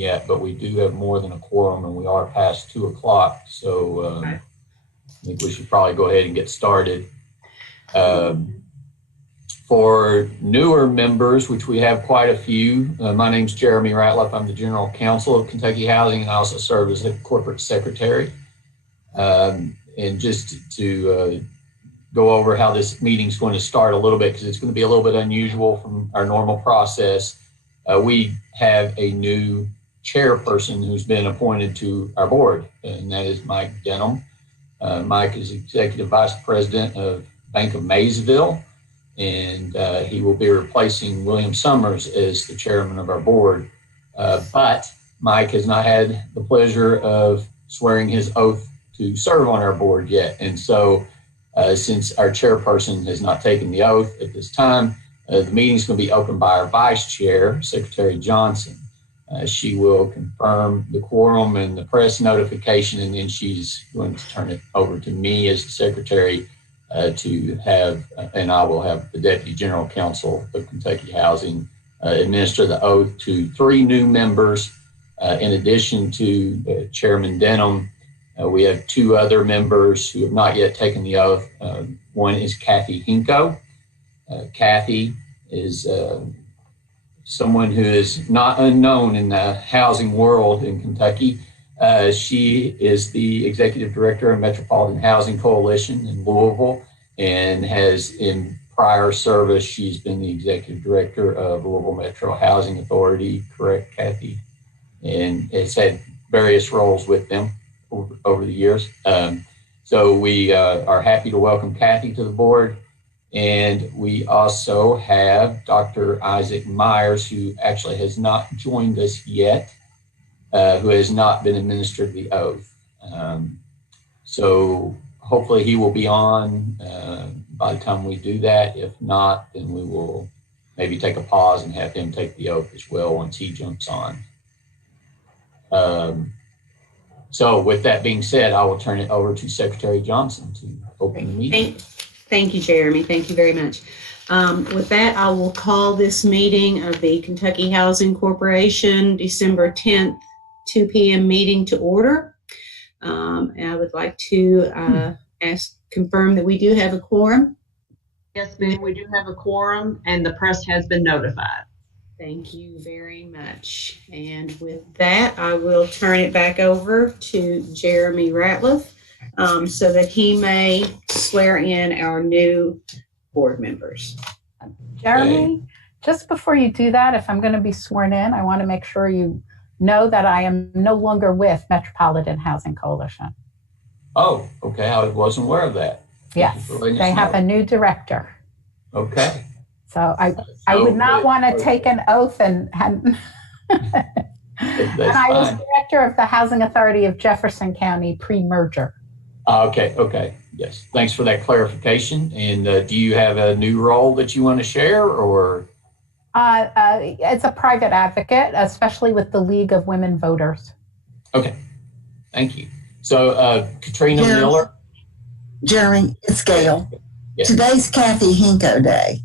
yet, but we do have more than a quorum, and we are past 2 o'clock. So I think we should probably go ahead and get started. For newer members, which we have quite a few, my name's Jeremy Ratliff. I'm the General Counsel of Kentucky Housing, and I also serve as the Corporate Secretary. And just to go over how this meeting's going to start a little bit, because it's going to be a little bit unusual from our normal process. We have a new chairperson who's been appointed to our board, and that is Mike Denham. Mike is Executive Vice President of Bank of Maysville, and he will be replacing William Summers as the chairman of our board. But Mike has not had the pleasure of swearing his oath to serve on our board yet. And so since our chairperson has not taken the oath at this time, the meeting is going to be opened by our vice chair, Secretary Johnson. She will confirm the quorum and the press notification, and then she's going to turn it over to me as the secretary to have, and I will have the Deputy General Counsel of Kentucky Housing administer the oath to 3 new members. In addition to Chairman Denham, we have 2 other members who have not yet taken the oath. One is Kathy Hinko. Kathy is someone who is not unknown in the housing world in Kentucky. She is the Executive Director of Metropolitan Housing Coalition in Louisville, and has in prior service, she's been the Executive Director of Louisville Metro Housing Authority, correct, Kathy? And has had various roles with them over the years. So we are happy to welcome Kathy to the board. And we also have Dr. Isaac Myers, who actually has not joined us yet, who has not been administered the oath. So hopefully he will be on by the time we do that. If not, then we will maybe take a pause and have him take the oath as well once he jumps on. So with that being said, I will turn it over to Secretary Johnson to open the meeting. Thank you, Jeremy. Thank you very much. With that, I will call this meeting of the Kentucky Housing Corporation December 10th, 2 p.m. meeting to order. And I would like to confirm that we do have a quorum. Yes, ma'am, we do have a quorum, and the press has been notified. Thank you very much. And with that, I will turn it back over to Jeremy Ratliff so that he may swear in our new board members. Jeremy, just before you do that, if I'm going to be sworn in, I want to make sure you know that I am no longer with Metropolitan Housing Coalition. Oh, okay. I wasn't aware of that. Yes, they have a new director. Okay. So I would not want to take an oath and and I was director of the Housing Authority of Jefferson County pre-merger. Okay. Yes. Thanks for that clarification. And do you have a new role that you want to share, or? It's a private advocate, especially with the League of Women Voters. Okay. Thank you. So Katrina Miller. Jeremy, it's Gail. Yes. Today's Kathy Hinko Day.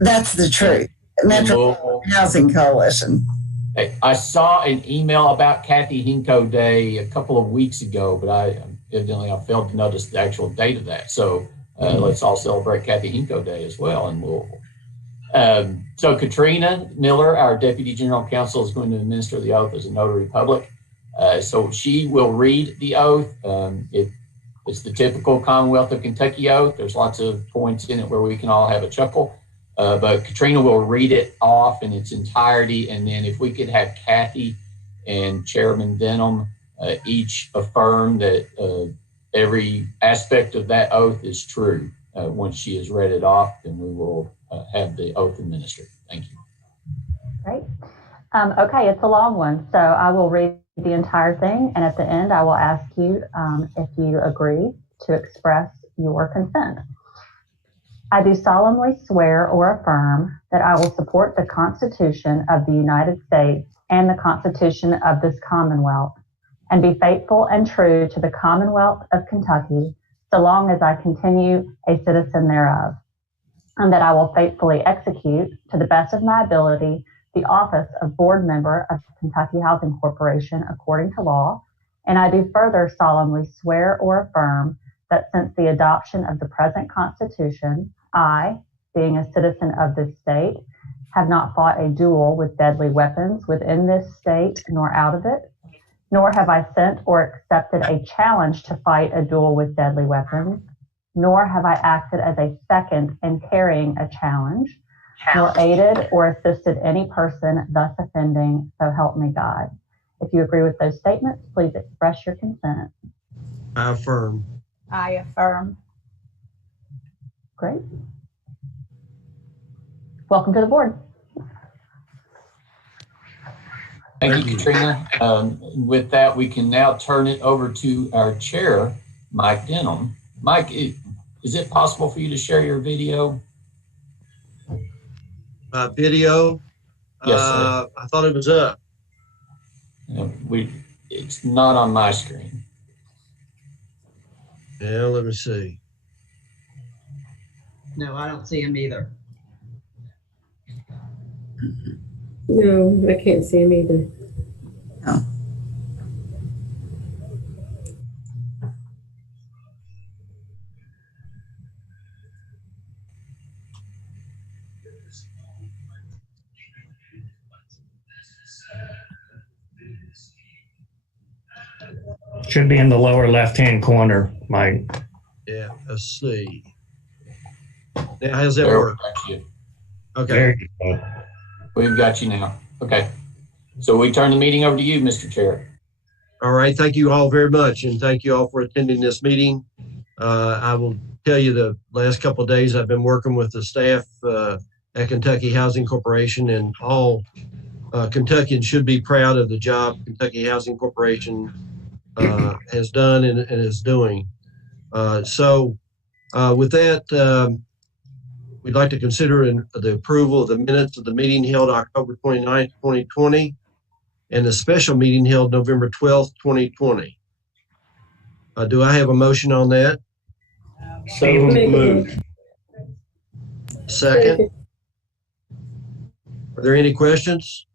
That's the truth. Metropolitan Housing Coalition. Hey, I saw an email about Kathy Hinko Day a couple of weeks ago, but I failed to notice the actual date of that. So let's all celebrate Kathy Hinko Day as well in Louisville. So Katrina Miller, our Deputy General Counsel, is going to administer the oath as a notary public. So she will read the oath. It's the typical Commonwealth of Kentucky oath. There's lots of points in it where we can all have a chuckle. But Katrina will read it off in its entirety. And then if we could have Kathy and Chairman Denham each affirm that every aspect of that oath is true. Once she has read it off, then we will have the oath administered. Thank you. Great. Okay, it's a long one, so I will read the entire thing, and at the end I will ask you if you agree to express your consent. I do solemnly swear or affirm that I will support the Constitution of the United States and the Constitution of this Commonwealth, and be faithful and true to the Commonwealth of Kentucky so long as I continue a citizen thereof, and that I will faithfully execute, to the best of my ability, the office of board member of Kentucky Housing Corporation according to law, and I do further solemnly swear or affirm that since the adoption of the present Constitution, I, being a citizen of this state, have not fought a duel with deadly weapons within this state nor out of it, nor have I sent or accepted a challenge to fight a duel with deadly weapons, nor have I acted as a second in carrying a challenge, nor aided or assisted any person thus offending, so help me God. If you agree with those statements, please express your consent. I affirm. I affirm. Great. Welcome to the board. Thank you, Katrina. With that, we can now turn it over to our chair, Mike Denham. Mike, is it possible for you to share your video? Video? Yes, sir. I thought it was up. It's not on my screen. Yeah, let me see. No, I don't see him either. No, I can't see him either. No. Should be in the lower left-hand corner, Mike. Yeah, let's see. Now, how's that There, work? we've got you. Okay. There you go. We've got you now. Okay. So we turn the meeting over to you, Mr. Chair. All right. Thank you all very much. And thank you all for attending this meeting. I will tell you the last couple of days I've been working with the staff at Kentucky Housing Corporation, and all Kentuckians should be proud of the job Kentucky Housing Corporation has done and is doing. So with that, we'd like to consider the approval of the minutes of the meeting held October 29th, 2020, and the special meeting held November 12th, 2020. Do I have a motion on that? So moved. Second. Are there any questions?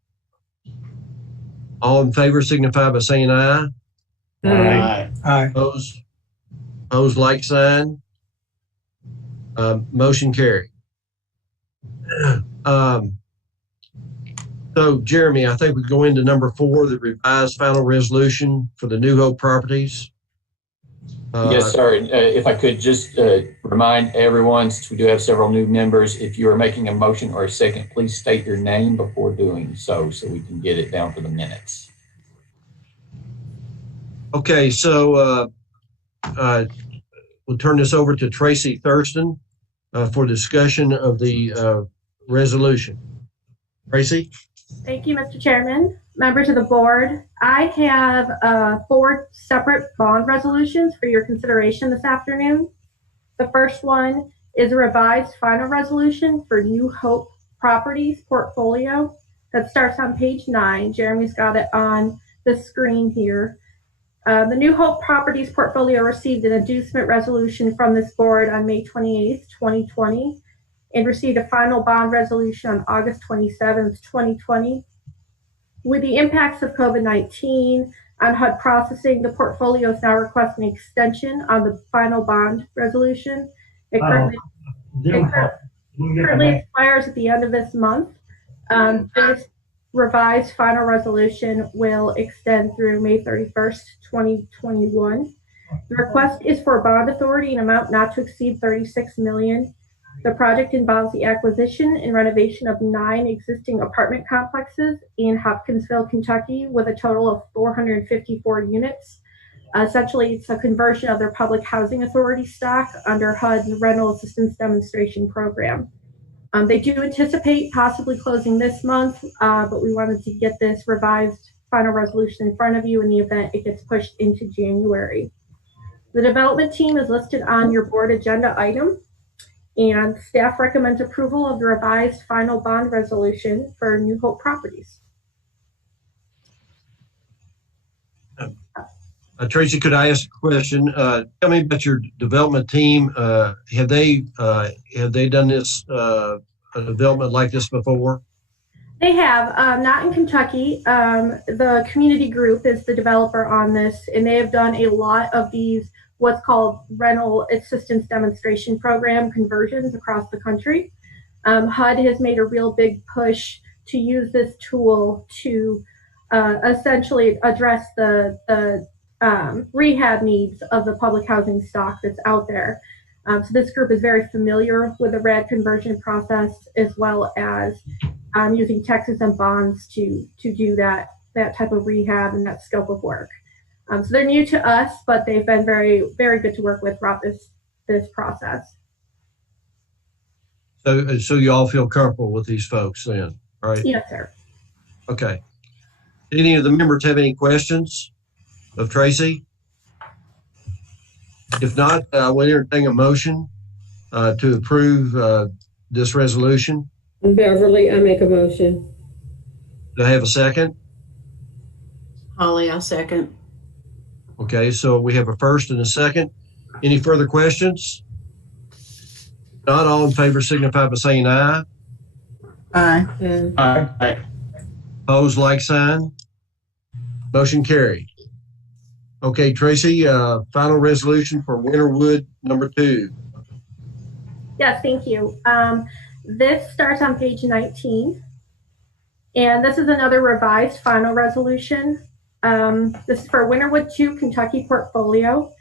All in favor signify by saying aye. Aye. Opposed, like sign. Motion carried. So, Jeremy, I think we go into number 4, the revised final resolution for the New Hope properties. Yes, sir. If I could just remind everyone, since we do have several new members, if you are making a motion or a second, please state your name before doing so we can get it down for the minutes. Okay, so we'll turn this over to Tracy Thurston for discussion of the resolution. Tracy? Thank you, Mr. Chairman. Members of the board, I have 4 separate bond resolutions for your consideration this afternoon. The first one is a revised final resolution for New Hope Properties portfolio that starts on page 9. Jeremy's got it on the screen here. The New Hope Properties portfolio received an inducement resolution from this board on May 28th, 2020, and received a final bond resolution on August 27th, 2020. With the impacts of COVID-19 on HUD processing, the portfolio is now requesting an extension on the final bond resolution. It currently expires at the end of this month. This revised final resolution will extend through May 31st, 2021. The request is for a bond authority in amount not to exceed $36 million. The project involves the acquisition and renovation of 9 existing apartment complexes in Hopkinsville, Kentucky, with a total of 454 units. Essentially, it's a conversion of their public housing authority stock under HUD's Rental Assistance Demonstration Program. They do anticipate possibly closing this month, but we wanted to get this revised final resolution in front of you in the event it gets pushed into January. The development team is listed on your board agenda item, and staff recommends approval of the revised final bond resolution for New Hope Properties. Tracy, could I ask a question? Tell me about your development team. Have they done this a development like this before? They have, not in Kentucky. The community group is the developer on this, and they have done a lot of these, what's called rental assistance demonstration program conversions across the country. HUD has made a real big push to use this tool to essentially address the rehab needs of the public housing stock that's out there. So this group is very familiar with the RAD conversion process, as well as using Texas and bonds to do that type of rehab and that scope of work. So they're new to us, but they've been very, very good to work with throughout this process. So you all feel comfortable with these folks then, right? Yes, sir. Okay. Any of the members have any questions of Tracy? If not, I will entertain a motion to approve this resolution. Beverly, I make a motion. Do I have a second? Holly, I'll second. Okay, so we have a first and a second. Any further questions? Not all in favor signify by saying aye. Aye. Aye. Opposed, like sign. Motion carried. Okay, Tracy, final resolution for Winterwood II. Yes, thank you. This starts on page 19, and this is another revised final resolution. This is for Winterwood II Kentucky portfolio.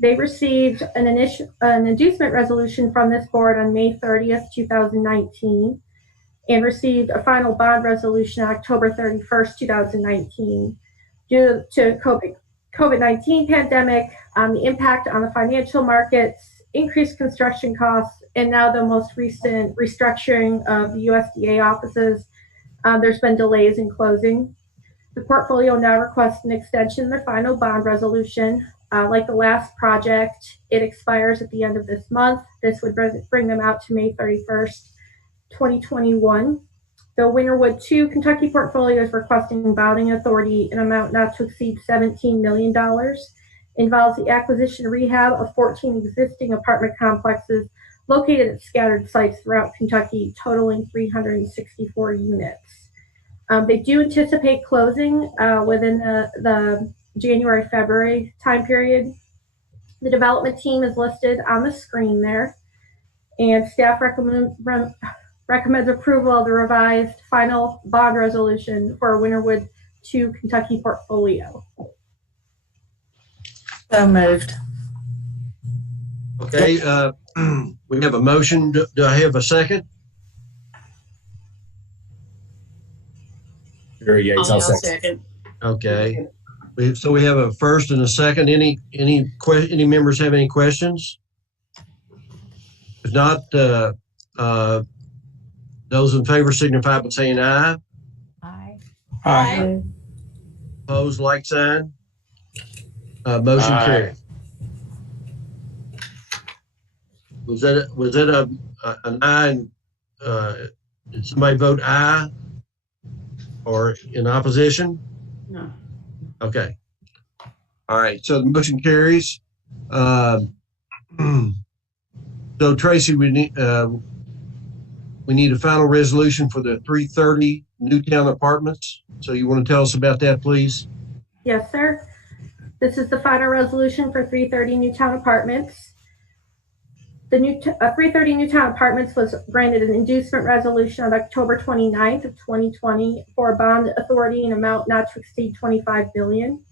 They received an inducement resolution from this board on May 30th, 2019, and received a final bond resolution on October 31st, 2019. Due to COVID-19 pandemic, the impact on the financial markets, increased construction costs, and now the most recent restructuring of the USDA offices, there's been delays in closing. The portfolio now requests an extension of their final bond resolution. Like the last project, it expires at the end of this month. This would bring them out to May 31st, 2021. The Winterwood II Kentucky portfolio is requesting bonding authority in amount not to exceed $17 million. Involves the acquisition and rehab of 14 existing apartment complexes located at scattered sites throughout Kentucky, totaling 364 units. They do anticipate closing within the January-February time period. The development team is listed on the screen there, and staff recommends approval of the revised final bond resolution for Winterwood II Kentucky portfolio. So moved. Okay, we have a motion. Do I have a second? Holly, I'll second. Okay. So we have a first and a second. Any members have any questions? If not, those in favor signify by saying aye. Aye. Aye. Opposed, like sign. Motion carried. Was that an aye? Did somebody vote aye or in opposition? No. Okay. All right. So the motion carries. So Tracy, we need a final resolution for the 330 Newtown Apartments. So you want to tell us about that, please? Yes, sir. This is the final resolution for 330 Newtown Apartments. The 330 Newtown Apartments was granted an inducement resolution on October 29th of 2020 for a bond authority in amount not to exceed $25 billion.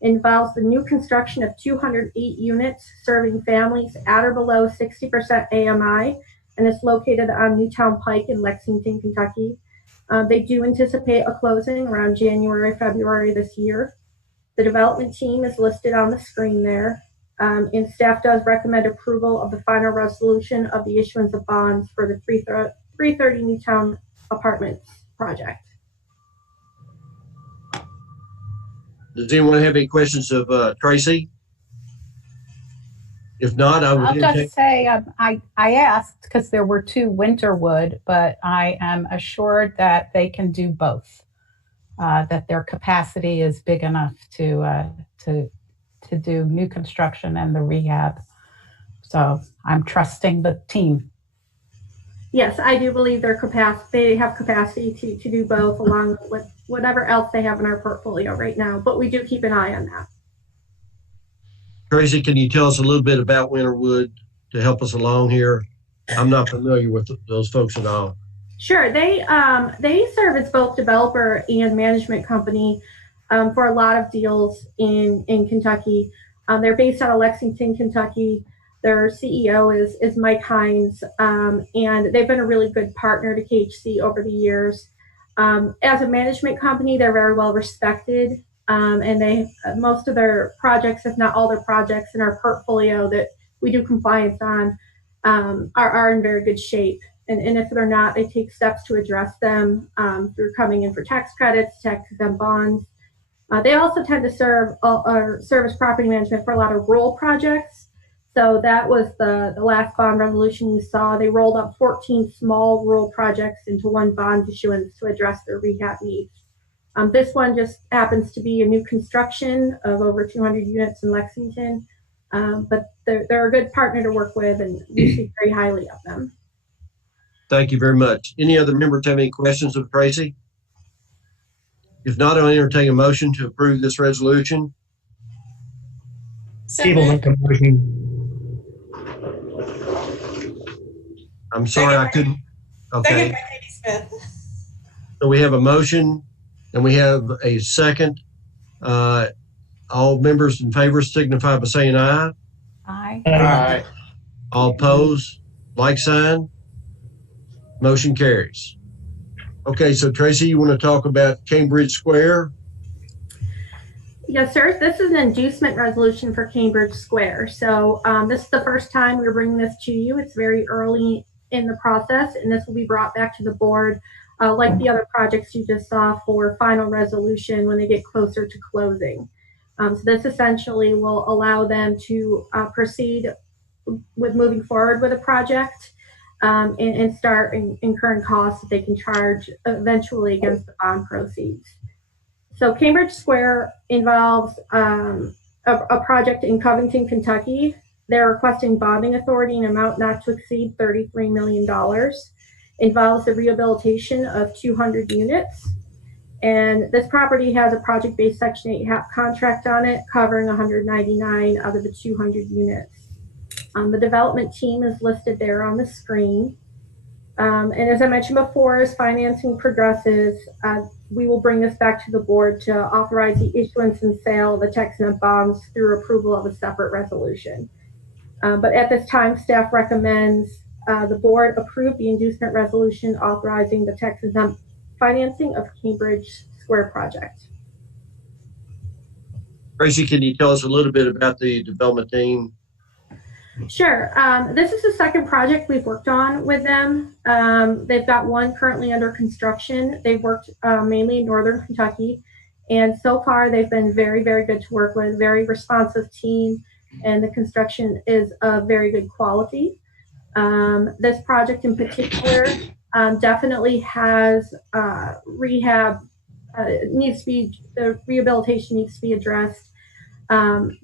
It involves the new construction of 208 units serving families at or below 60% AMI, and it's located on Newtown Pike in Lexington, Kentucky. They do anticipate a closing around January, February this year. The development team is listed on the screen there. And staff does recommend approval of the final resolution of the issuance of bonds for the 330 Newtown Apartments project. Does anyone have any questions of Tracy? If not, I'll just say I asked because there were two Winterwood, but I am assured that they can do both. That their capacity is big enough to do new construction and the rehab. So I'm trusting the team. Yes, I do believe they have capacity to do both, along with whatever else they have in our portfolio right now. But we do keep an eye on that. Tracy, can you tell us a little bit about Winterwood to help us along here? I'm not familiar with those folks at all. Sure. They serve as both developer and management company for a lot of deals in Kentucky. They're based out of Lexington, Kentucky. Their CEO is Mike Hines, and they've been a really good partner to KHC over the years. As a management company, they're very well respected, and they most of their projects, if not all their projects in our portfolio that we do compliance on, are in very good shape. And if they're not, they take steps to address them through coming in for tax credits, tax-exempt bonds. They also tend to serve as property management for a lot of rural projects. So that was the last bond resolution you saw. They rolled up 14 small rural projects into one bond issuance to address their rehab needs. This one just happens to be a new construction of over 200 units in Lexington, but they're a good partner to work with, and we speak very highly of them. Thank you very much. Any other members have any questions of Tracy? If not, I'll entertain a motion to approve this resolution. People make a motion. I'm sorry, I couldn't. Okay. So we have a motion and we have a second. All members in favor signify by saying aye. Aye. Aye. All opposed, like sign. Motion carries. Okay, so Tracy, you want to talk about Cambridge Square? Yes, sir. This is an inducement resolution for Cambridge Square. So this is the first time we're bringing this to you. It's very early in the process, and this will be brought back to the board like the other projects you just saw for final resolution when they get closer to closing. So this essentially will allow them to proceed with moving forward with a project and start incurring costs that they can charge eventually against the bond proceeds. So Cambridge Square involves a project in Covington, Kentucky. They're requesting bonding authority in an amount not to exceed $33 million. Involves the rehabilitation of 200 units. And this property has a project-based Section 8 HAP contract on it, covering 199 out of the 200 units. The development team is listed there on the screen. And as I mentioned before, as financing progresses, we will bring this back to the board to authorize the issuance and sale of the tax-exempt bonds through approval of a separate resolution. But at this time, staff recommends the board approve the inducement resolution authorizing the tax-exempt financing of Cambridge Square project. Tracy, can you tell us a little bit about the development team? Sure. This is the second project we've worked on with them. They've got one currently under construction. They've worked mainly in Northern Kentucky, and so far they've been very, very good to work with, very responsive team, and the construction is of very good quality. This project in particular definitely has rehab, the rehabilitation needs to be addressed.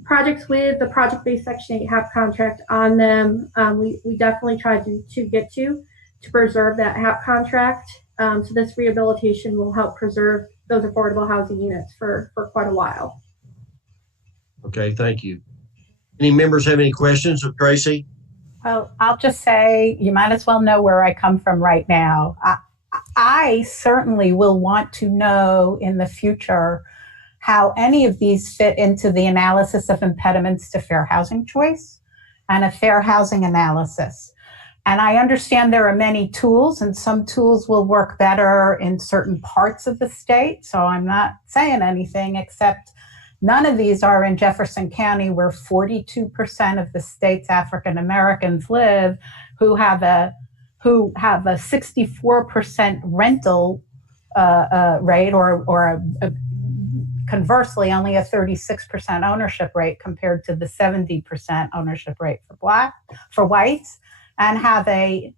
Projects with the project-based Section 8 HAP contract on them, we definitely tried to get to preserve that HAP contract. So this rehabilitation will help preserve those affordable housing units for quite a while. Okay, thank you. Any members have any questions of Tracy? Well, I'll just say you might as well know where I come from right now. I certainly will want to know in the future how any of these fit into the analysis of impediments to fair housing choice and a fair housing analysis. And I understand there are many tools, and some tools will work better in certain parts of the state. So I'm not saying anything except none of these are in Jefferson County, where 42% of the state's African Americans live, who have a 64% rental rate, or conversely, only a 36% ownership rate compared to the 70% ownership rate for whites, and have a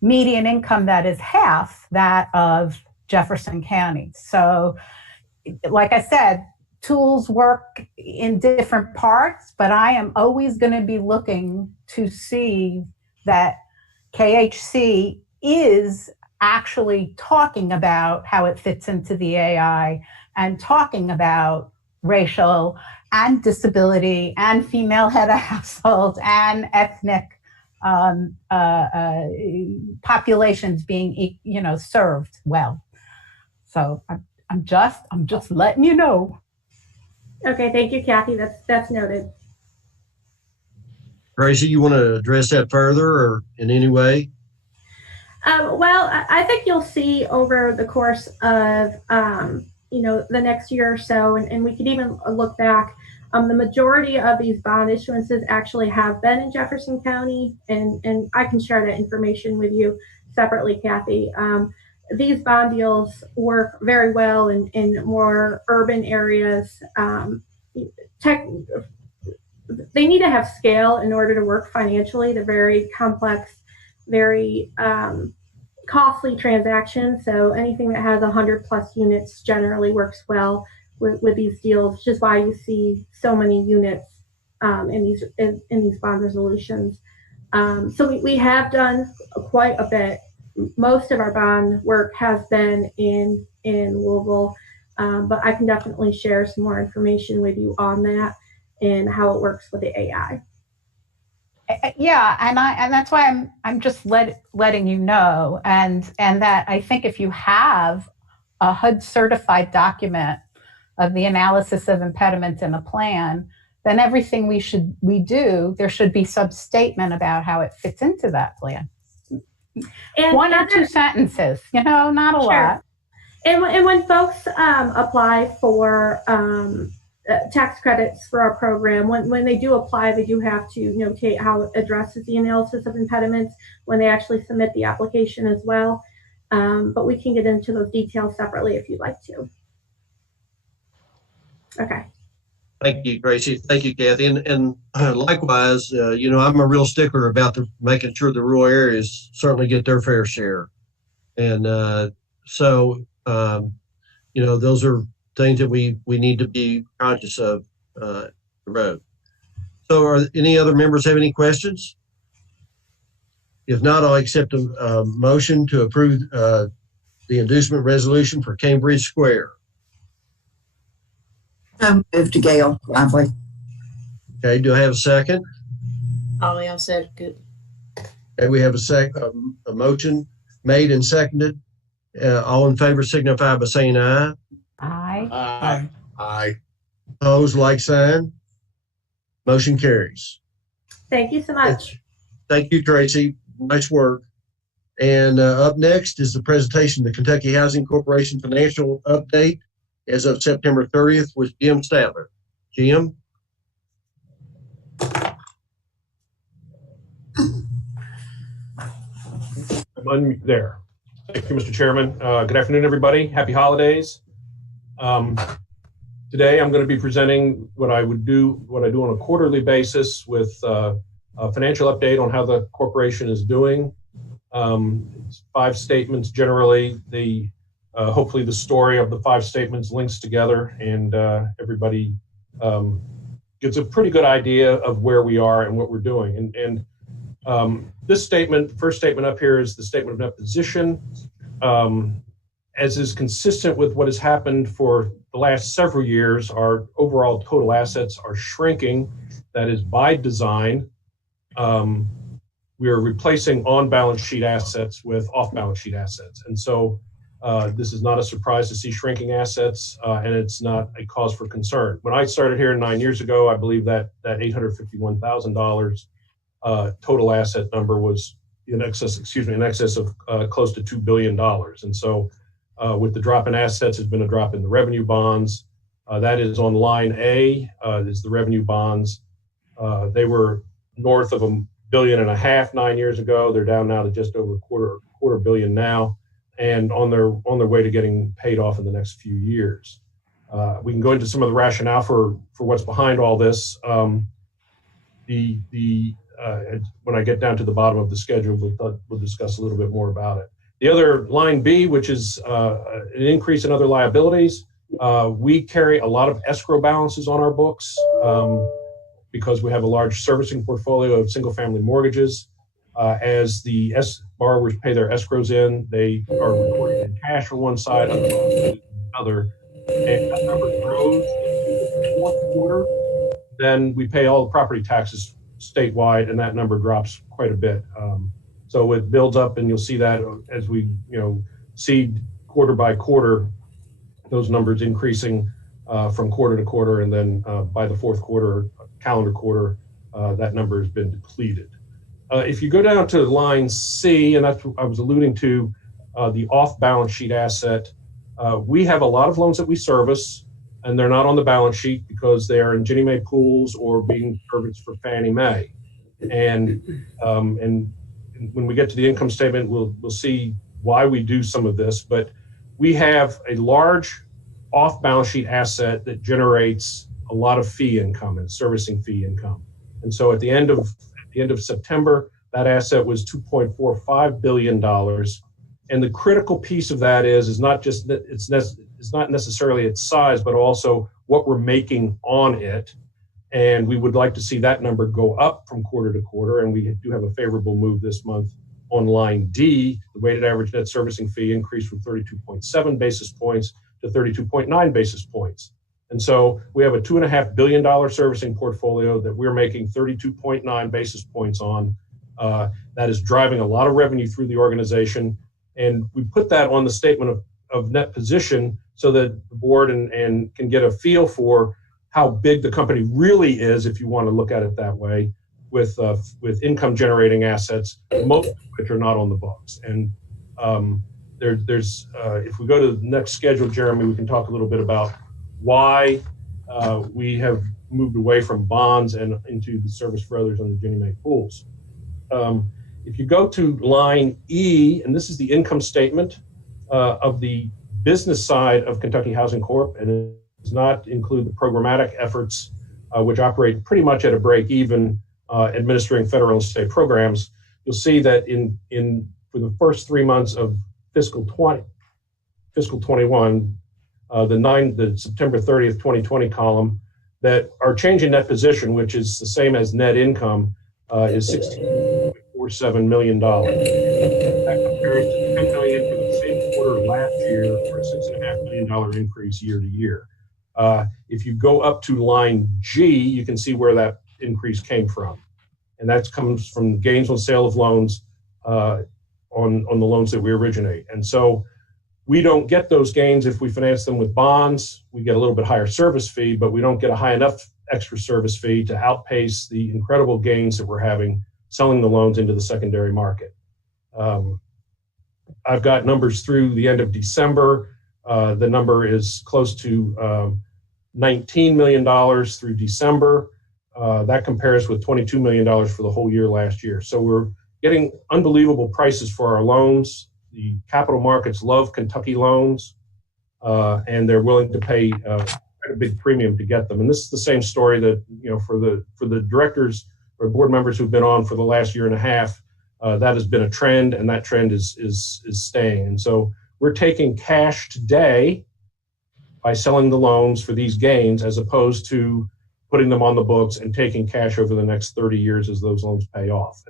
median income that is half that of Jefferson County. So, like I said, tools work in different parts, but I am always going to be looking to see that KHC is actually talking about how it fits into the AI and talking about racial and disability and female head of household and ethnic populations being, served well. So I'm just letting you know. Okay, thank you, Kathy. That's noted. Tracy, you want to address that further or in any way? Well, I think you'll see over the course of, the next year or so, and we could even look back, the majority of these bond issuances actually have been in Jefferson County, and I can share that information with you separately, Kathy. These bond deals work very well in more urban areas. They need to have scale in order to work financially. They're very complex, very costly transactions. So anything that has 100+ units generally works well with these deals, which is why you see so many units in these bond resolutions. So we have done quite a bit. Most of our bond work has been in Louisville, but I can definitely share some more information with you on that and how it works with the AI. Yeah, and that's why I'm just letting you know, and that I think if you have a HUD certified document of the analysis of impediments in a plan, then everything we do, there should be some statement about how it fits into that plan. And one or two sentences, not a lot. And when folks apply for tax credits for our program, when they do apply, they do have to notate how it addresses the analysis of impediments when they actually submit the application as well. But we can get into those details separately if you'd like to. Okay. Thank you, Gracie. Thank you, Kathy. And likewise, I'm a real stickler about making sure the rural areas certainly get their fair share. And those are things that we need to be conscious of the road. So are any other members have any questions? If not, I'll accept a motion to approve the inducement resolution for Cambridge Square. Move to Gail Lively. Okay, do I have a second? Holly, I'll second good. Okay, we have a motion made and seconded. All in favor signify by saying aye. Aye. Aye. Aye. Opposed, like sign. Motion carries. Thank you so much. Thank you, Tracy. Nice work. And up next is the presentation of the Kentucky Housing Corporation Financial Update as of September 30th with Jim Statler. Jim? I'm there. Thank you, Mr. Chairman. Good afternoon, everybody. Happy holidays. Today, I'm going to be presenting what I do on a quarterly basis with a financial update on how the corporation is doing. It's 5 statements generally. Hopefully the story of the 5 statements links together and everybody gets a pretty good idea of where we are and what we're doing. And this statement, first statement up here, is the statement of net position. As is consistent with what has happened for the last several years, our overall total assets are shrinking. That is by design. We are replacing on-balance sheet assets with off-balance sheet assets. And so this is not a surprise to see shrinking assets, and it's not a cause for concern. When I started here 9 years ago, I believe that $851,000 total asset number was in excess of close to $2 billion. And so with the drop in assets, there's been a drop in the revenue bonds. That is on line A, is the revenue bonds. They were north of $1.5 billion 9 years ago. They're down now to just over quarter billion now, and on their way to getting paid off in the next few years. We can go into some of the rationale for what's behind all this. When I get down to the bottom of the schedule, we'll discuss a little bit more about it. The other line B, which is an increase in other liabilities, we carry a lot of escrow balances on our books because we have a large servicing portfolio of single-family mortgages. As the borrowers pay their escrows in, they are recorded in cash on one side, other on the other, and that number grows into the fourth quarter. Then we pay all the property taxes statewide, and that number drops quite a bit. So it builds up, and you'll see that as we, see quarter by quarter, those numbers increasing from quarter to quarter, and then by the fourth quarter, calendar quarter, that number has been depleted. If you go down to line C, and that's what I was alluding to, the off-balance sheet asset, we have a lot of loans that we service, and they're not on the balance sheet because they are in Ginnie Mae pools or being serviced for Fannie Mae. And when we get to the income statement, we'll see why we do some of this. But we have a large off-balance sheet asset that generates a lot of fee income and servicing fee income. And so at the end of September, that asset was $2.45 billion. And the critical piece of that is not just it's not necessarily its size, but also what we're making on it. And we would like to see that number go up from quarter to quarter. And we do have a favorable move this month on line D. The weighted average net servicing fee increased from 32.7 basis points to 32.9 basis points. And so we have a $2.5 billion servicing portfolio that we're making 32.9 basis points on. That is driving a lot of revenue through the organization. And we put that on the statement of net position so that the board and can get a feel for how big the company really is, if you want to look at it that way, with income generating assets, most of which are not on the books. And there's if we go to the next schedule, Jeremy, we can talk a little bit about why we have moved away from bonds and into the service for others on the Ginnie Mae pools. If you go to line E, and this is the income statement of the business side of Kentucky Housing Corp., and it does not include the programmatic efforts, which operate pretty much at a break even, administering federal and state programs. You'll see that for the first 3 months of fiscal 21, the September 30th, 2020 column, that our change in net position, which is the same as net income, is $16.47 million. That compares to $10 million for the same quarter last year, for a $6.5 million increase year to year. If you go up to line G, you can see where that increase came from. And that comes from gains on sale of loans on the loans that we originate. And so we don't get those gains if we finance them with bonds. We get a little bit higher service fee, but we don't get a high enough extra service fee to outpace the incredible gains that we're having selling the loans into the secondary market. I've got numbers through the end of December. The number is close to $19 million through December. That compares with $22 million for the whole year last year. So we're getting unbelievable prices for our loans. The capital markets love Kentucky loans, and they're willing to pay quite a big premium to get them. And this is the same story that, for the directors or board members who've been on for the last year and a half, that has been a trend, and that trend is staying. And so we're taking cash today by selling the loans for these gains, as opposed to putting them on the books and taking cash over the next 30 years as those loans pay off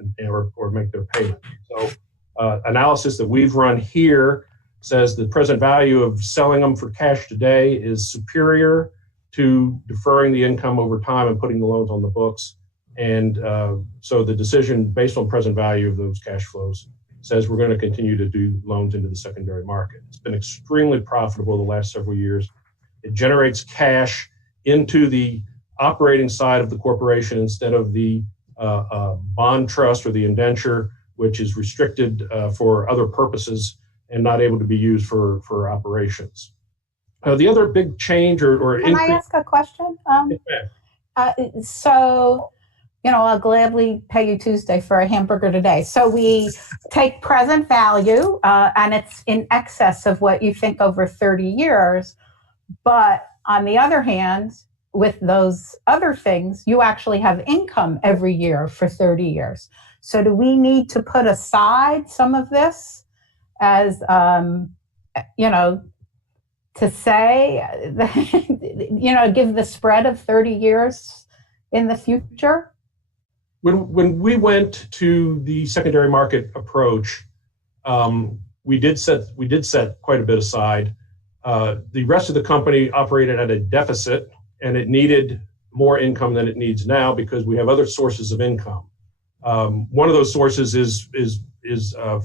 or make their payment. So analysis that we've run here says the present value of selling them for cash today is superior to deferring the income over time and putting the loans on the books. And so the decision based on present value of those cash flows says we're going to continue to do loans into the secondary market. It's been extremely profitable the last several years. It generates cash into the operating side of the corporation instead of the bond trust or the indenture, which is restricted for other purposes and not able to be used for operations. The other big change or Can I ask a question? So, I'll gladly pay you Tuesday for a hamburger today. So we take present value, and it's in excess of what you think over 30 years. But on the other hand, with those other things, you actually have income every year for 30 years. So do we need to put aside some of this as, to say, give the spread of 30 years in the future? When we went to the secondary market approach, we did set quite a bit aside. The rest of the company operated at a deficit, and it needed more income than it needs now because we have other sources of income. One of those sources is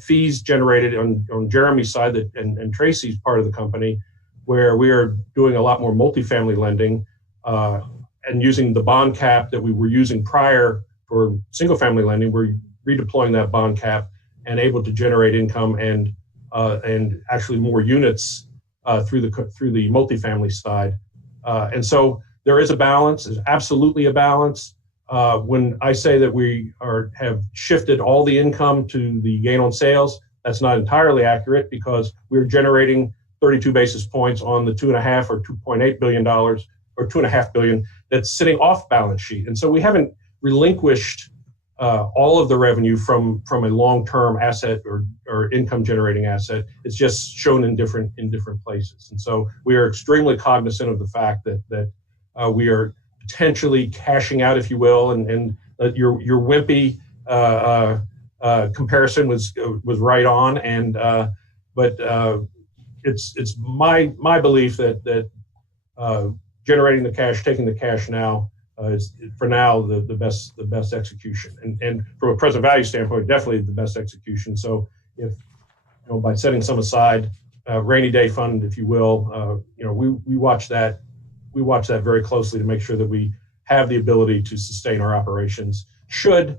fees generated on Jeremy's side and Tracy's part of the company, where we are doing a lot more multifamily lending and using the bond cap that we were using prior for single family lending. We're redeploying that bond cap and able to generate income and actually more units through the multifamily side. And so there is a balance. There's absolutely a balance. When I say that we have shifted all the income to the gain on sales, that's not entirely accurate because we're generating 32 basis points on the $2.5 or $2.8 billion or $2.5 billion that's sitting off balance sheet. And so we haven't relinquished all of the revenue from a long-term asset or income-generating asset. It's just shown in different places. And so we are extremely cognizant of the fact that we are potentially cashing out, if you will, and your wimpy comparison was right on. And but it's my belief that generating the cash, taking the cash now is for now the best execution. And from a present value standpoint, definitely the best execution. So if by setting some aside, rainy day fund, if you will, we watch that. We watch that very closely to make sure that we have the ability to sustain our operations. Should,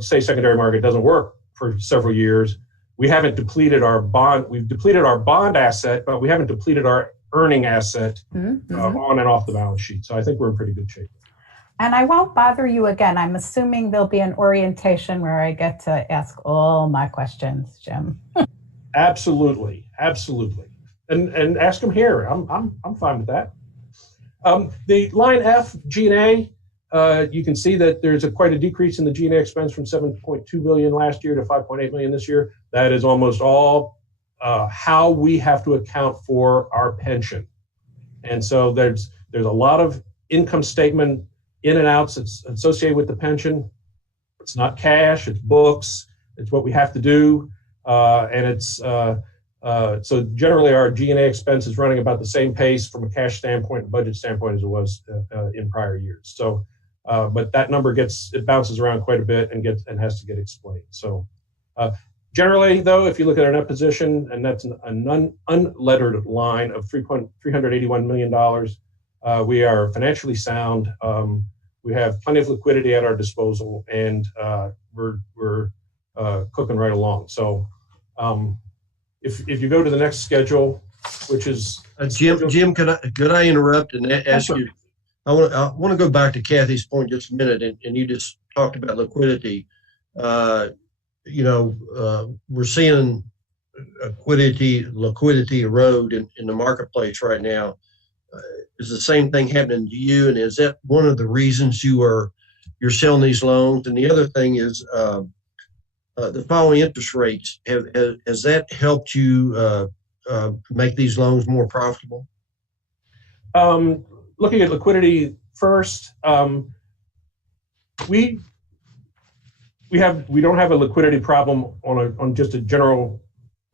say secondary market doesn't work for several years, we haven't depleted our bond. We've depleted our bond asset, but we haven't depleted our earning asset on and off the balance sheet. So I think we're in pretty good shape. And I won't bother you again. I'm assuming there'll be an orientation where I get to ask all my questions, Jim. Absolutely. And ask them here. I'm fine with that. The line F, G&A, you can see that there's quite a decrease in the G&A expense from $7.2 billion last year to $5.8 million this year. That is almost all how we have to account for our pension. And so there's a lot of income statement in and outs that's associated with the pension. It's not cash, it's books, it's what we have to do. And it's so generally our G&A expense is running about the same pace from a cash standpoint and budget standpoint as it was in prior years. So, but that number it bounces around quite a bit and has to get explained. So generally though, if you look at our net position, and that's an unlettered line of $381 million, we are financially sound. We have plenty of liquidity at our disposal, and we're cooking right along. So if you go to the next schedule, which is Jim, could I interrupt and ask you? I want to go back to Kathy's point just a minute, and you just talked about liquidity. We're seeing liquidity erode in the marketplace right now. Is the same thing happening to you? And is that one of the reasons you're selling these loans? And the other thing is the falling interest rates. Has that helped you make these loans more profitable? Looking at liquidity first, we don't have a liquidity problem on just a general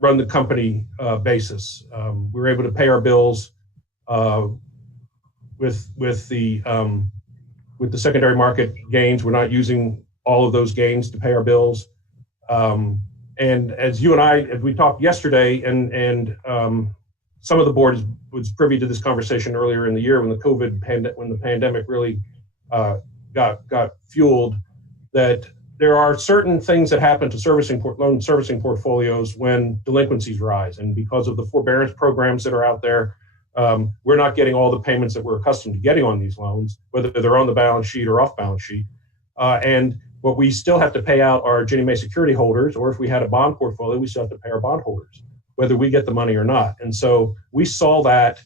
run the company basis. We're able to pay our bills with the secondary market gains. We're not using all of those gains to pay our bills. And as you and as we talked yesterday, and some of the board was privy to this conversation earlier in the year when the pandemic really got fueled, that there are certain things that happen to loan servicing portfolios when delinquencies rise, and because of the forbearance programs that are out there, we're not getting all the payments that we're accustomed to getting on these loans, whether they're on the balance sheet or off balance sheet. And what we still have to pay out our Ginnie Mae security holders, or if we had a bond portfolio, we still have to pay our bond holders, whether we get the money or not. And so we saw that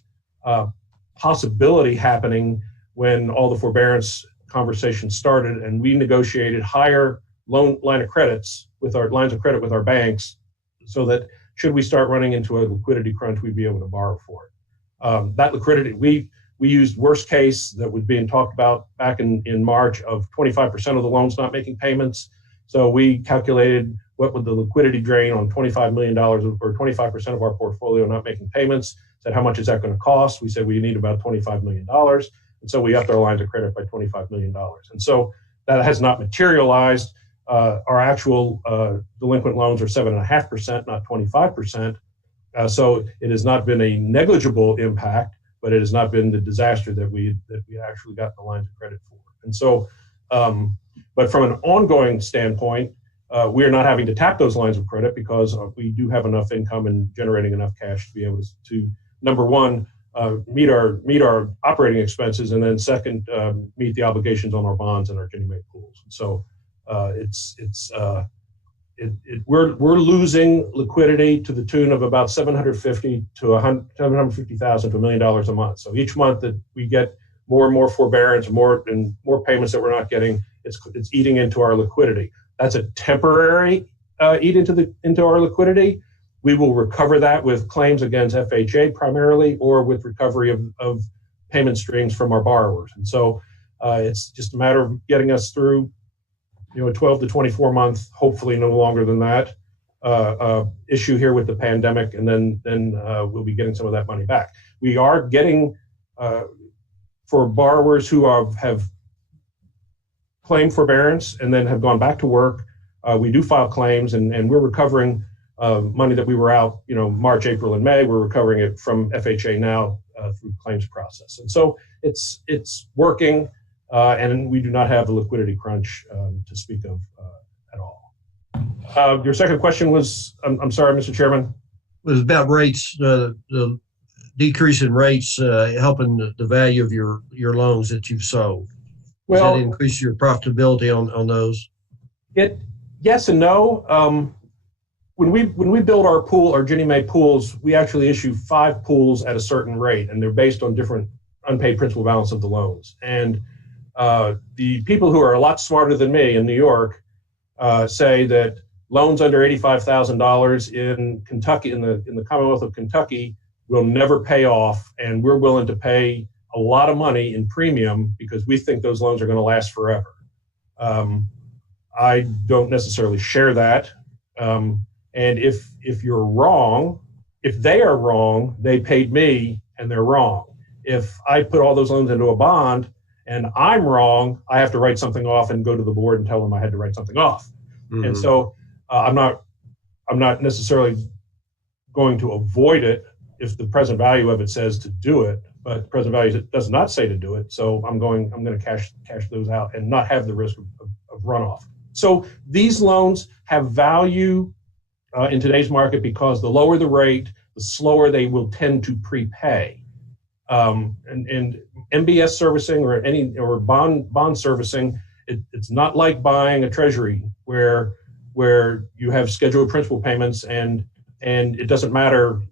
possibility happening when all the forbearance conversations started, and we negotiated higher lines of credit with our banks, so that should we start running into a liquidity crunch, we'd be able to borrow for it. That liquidity, we used worst case that was being talked about back in March of 25% of the loans not making payments. So we calculated what would the liquidity drain on $25 million or 25% of our portfolio not making payments, said how much is that going to cost? We said we need about $25 million. And so we upped our lines of credit by $25 million. And so that has not materialized. Our actual delinquent loans are 7.5%, not 25%. So it has not been a negligible impact, but it has not been the disaster that we actually got the lines of credit for. And so, but from an ongoing standpoint, we are not having to tap those lines of credit because we do have enough income and generating enough cash to be able to number one, meet our operating expenses, and then second, meet the obligations on our bonds and our Ginnie Mae pools. And so we're losing liquidity to the tune of about $750,000 to $1 million a month. So each month that we get more and more forbearance, more payments that we're not getting, it's eating into our liquidity. That's a temporary eat into our liquidity. We will recover that with claims against FHA primarily, or with recovery of payment streams from our borrowers. And so it's just a matter of getting us through, a 12 to 24 month, hopefully no longer than that, issue here with the pandemic, and then we'll be getting some of that money back. We are getting, for borrowers who have claimed forbearance and then have gone back to work, we do file claims, and we're recovering money that we were out, March, April, and May. We're recovering it from FHA now through claims process. And so it's working. And we do not have a liquidity crunch to speak of at all. Your second question was, I'm sorry, Mr. Chairman? It was about rates, the decrease in rates helping the value of your loans that you've sold. Does that increase your profitability on those? Yes and no. When we build our pool, our Ginnie Mae pools, we actually issue 5 pools at a certain rate, and they're based on different unpaid principal balance of the loans. And the people who are a lot smarter than me in New York say that loans under $85,000 in Kentucky, in the Commonwealth of Kentucky, will never pay off, and we're willing to pay a lot of money in premium because we think those loans are going to last forever. I don't necessarily share that, and if you're wrong, if they are wrong, they paid me and they're wrong. If I put all those loans into a bond and I'm wrong, I have to write something off and go to the board and tell them I had to write something off. Mm-hmm. And so I'm not necessarily going to avoid it if the present value of it says to do it, but the present value does not say to do it. So I'm going to cash those out and not have the risk of runoff. So these loans have value in today's market because the lower the rate, the slower they will tend to prepay. And MBS servicing or bond servicing, it's not like buying a treasury where you have scheduled principal payments and it doesn't matter.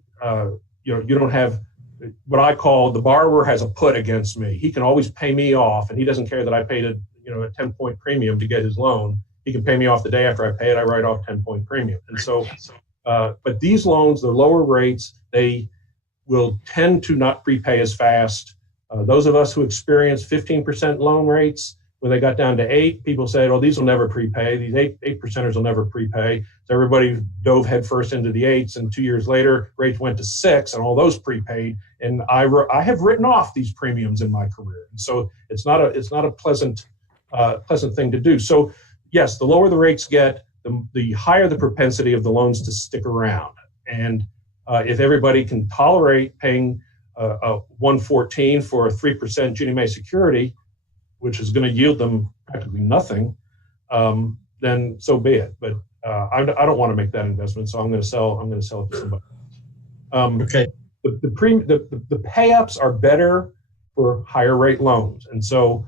You don't have what I call the borrower has a put against me. He can always pay me off, and he doesn't care that I paid a 10-point premium to get his loan. He can pay me off the day after I pay it. I write off 10-point premium. And so, but these loans, the lower rates, they will tend to not prepay as fast. Those of us who experienced 15% loan rates, when they got down to 8, people said, "Oh, these will never prepay. These 8%ers will never prepay." So everybody dove headfirst into the 8s, and 2 years later, rates went to 6, and all those prepaid. And I have written off these premiums in my career, and so it's not a pleasant thing to do. So yes, the lower the rates get, the higher the propensity of the loans to stick around. And if everybody can tolerate paying a 114 for a 3% Ginnie Mae security, which is going to yield them practically nothing, then so be it. But I don't want to make that investment, so I'm going to sell it to somebody. Okay. The pay-ups are better for higher rate loans, and so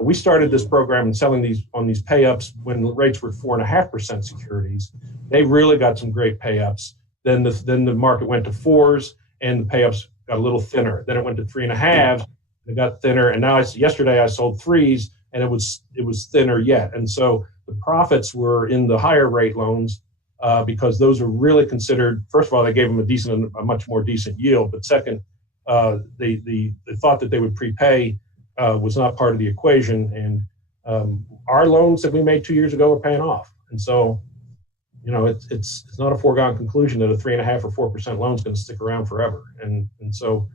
we started this program and selling these pay-ups when rates were 4.5% securities. They really got some great pay-ups. Then the market went to 4s, and the pay-ups got a little thinner. Then it went to 3.5. It got thinner, and now yesterday I sold 3s, and it was thinner yet. And so the profits were in the higher rate loans because those are really considered. First of all, they gave them a much more decent yield. But second, the thought that they would prepay was not part of the equation. And our loans that we made 2 years ago are paying off. And so, it's not a foregone conclusion that a 3.5% or 4% loan is going to stick around forever. And so,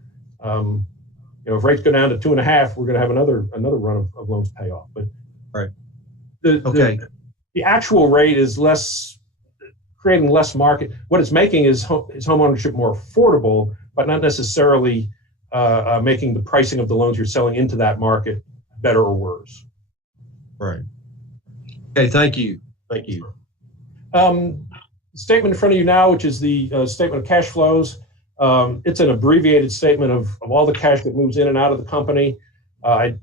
if rates go down to 2.5%, we're going to have another run of loans pay off. But right, the actual rate is creating less market. What it's making is home ownership more affordable, but not necessarily making the pricing of the loans you're selling into that market better or worse. Right. Okay. Thank you. Thank you. Statement in front of you now, which is the statement of cash flows. It's an abbreviated statement of all the cash that moves in and out of the company. I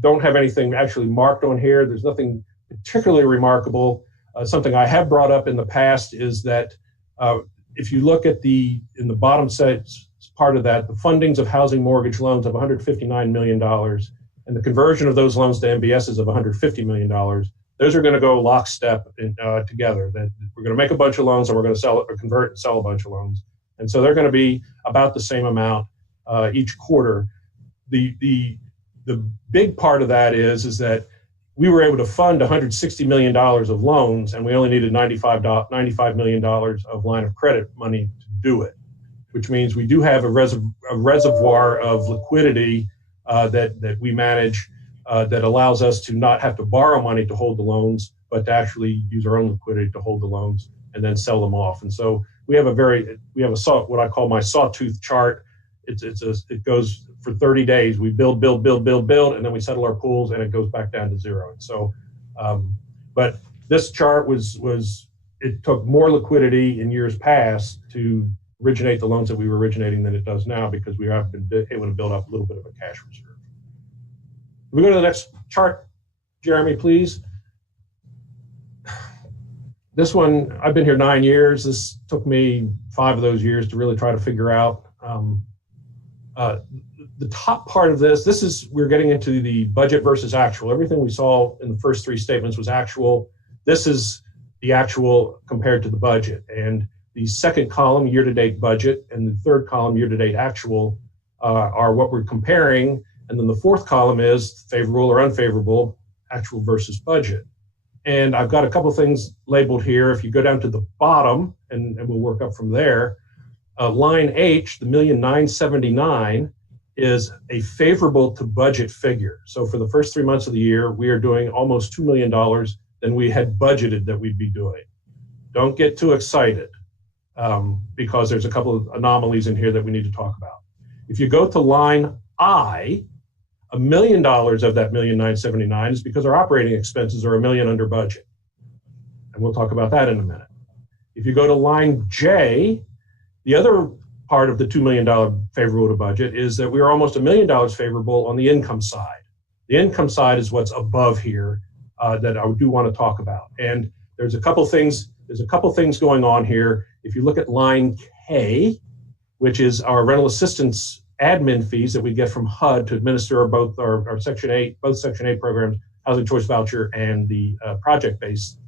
don't have anything actually marked on here. There's nothing particularly remarkable. Something I have brought up in the past is that if you look at in the bottom part of that, the fundings of housing mortgage loans of $159 million and the conversion of those loans to MBSs of $150 million, those are going to go lockstep together. That we're going to make a bunch of loans and we're going to sell or convert and sell a bunch of loans. And so they're going to be about the same amount each quarter. The big part of that is that we were able to fund $160 million of loans, and we only needed $95 million of line of credit money to do it, which means we do have a reservoir of liquidity that we manage that allows us to not have to borrow money to hold the loans, but to actually use our own liquidity to hold the loans and then sell them off. And so we have what I call my sawtooth chart. It goes for 30 days. We build, and then we settle our pools, and it goes back down to zero. And so, but this chart it took more liquidity in years past to originate the loans that we were originating than it does now, because we have been able to build up a little bit of a cash reserve. If we go to the next chart, Jeremy, please. This one, I've been here 9 years. This took me 5 of those years to really try to figure out. The top part of we're getting into the budget versus actual. Everything we saw in the first 3 statements was actual. This is the actual compared to the budget. And the second column, year-to-date budget, and the third column, year-to-date actual, are what we're comparing. And then the fourth column is favorable or unfavorable, actual versus budget. And I've got a couple things labeled here. If you go down to the bottom, and we'll work up from there, line H, the $1,979,000, is a favorable to budget figure. So for the first 3 months of the year, we are doing almost $2 million than we had budgeted that we'd be doing. Don't get too excited because there's a couple of anomalies in here that we need to talk about. If you go to line I, $1 million of that $1,979,000 is because our operating expenses are $1 million under budget. And we'll talk about that in a minute. If you go to line J, the other part of the $2 million favorable to budget is that we are almost $1 million favorable on the income side. The income side is what's above here that I do want to talk about. And there's a couple things going on here. If you look at line K, which is our rental assistance admin fees that we get from HUD to administer both our Section 8, both Section 8 programs, Housing Choice Voucher and the project-based,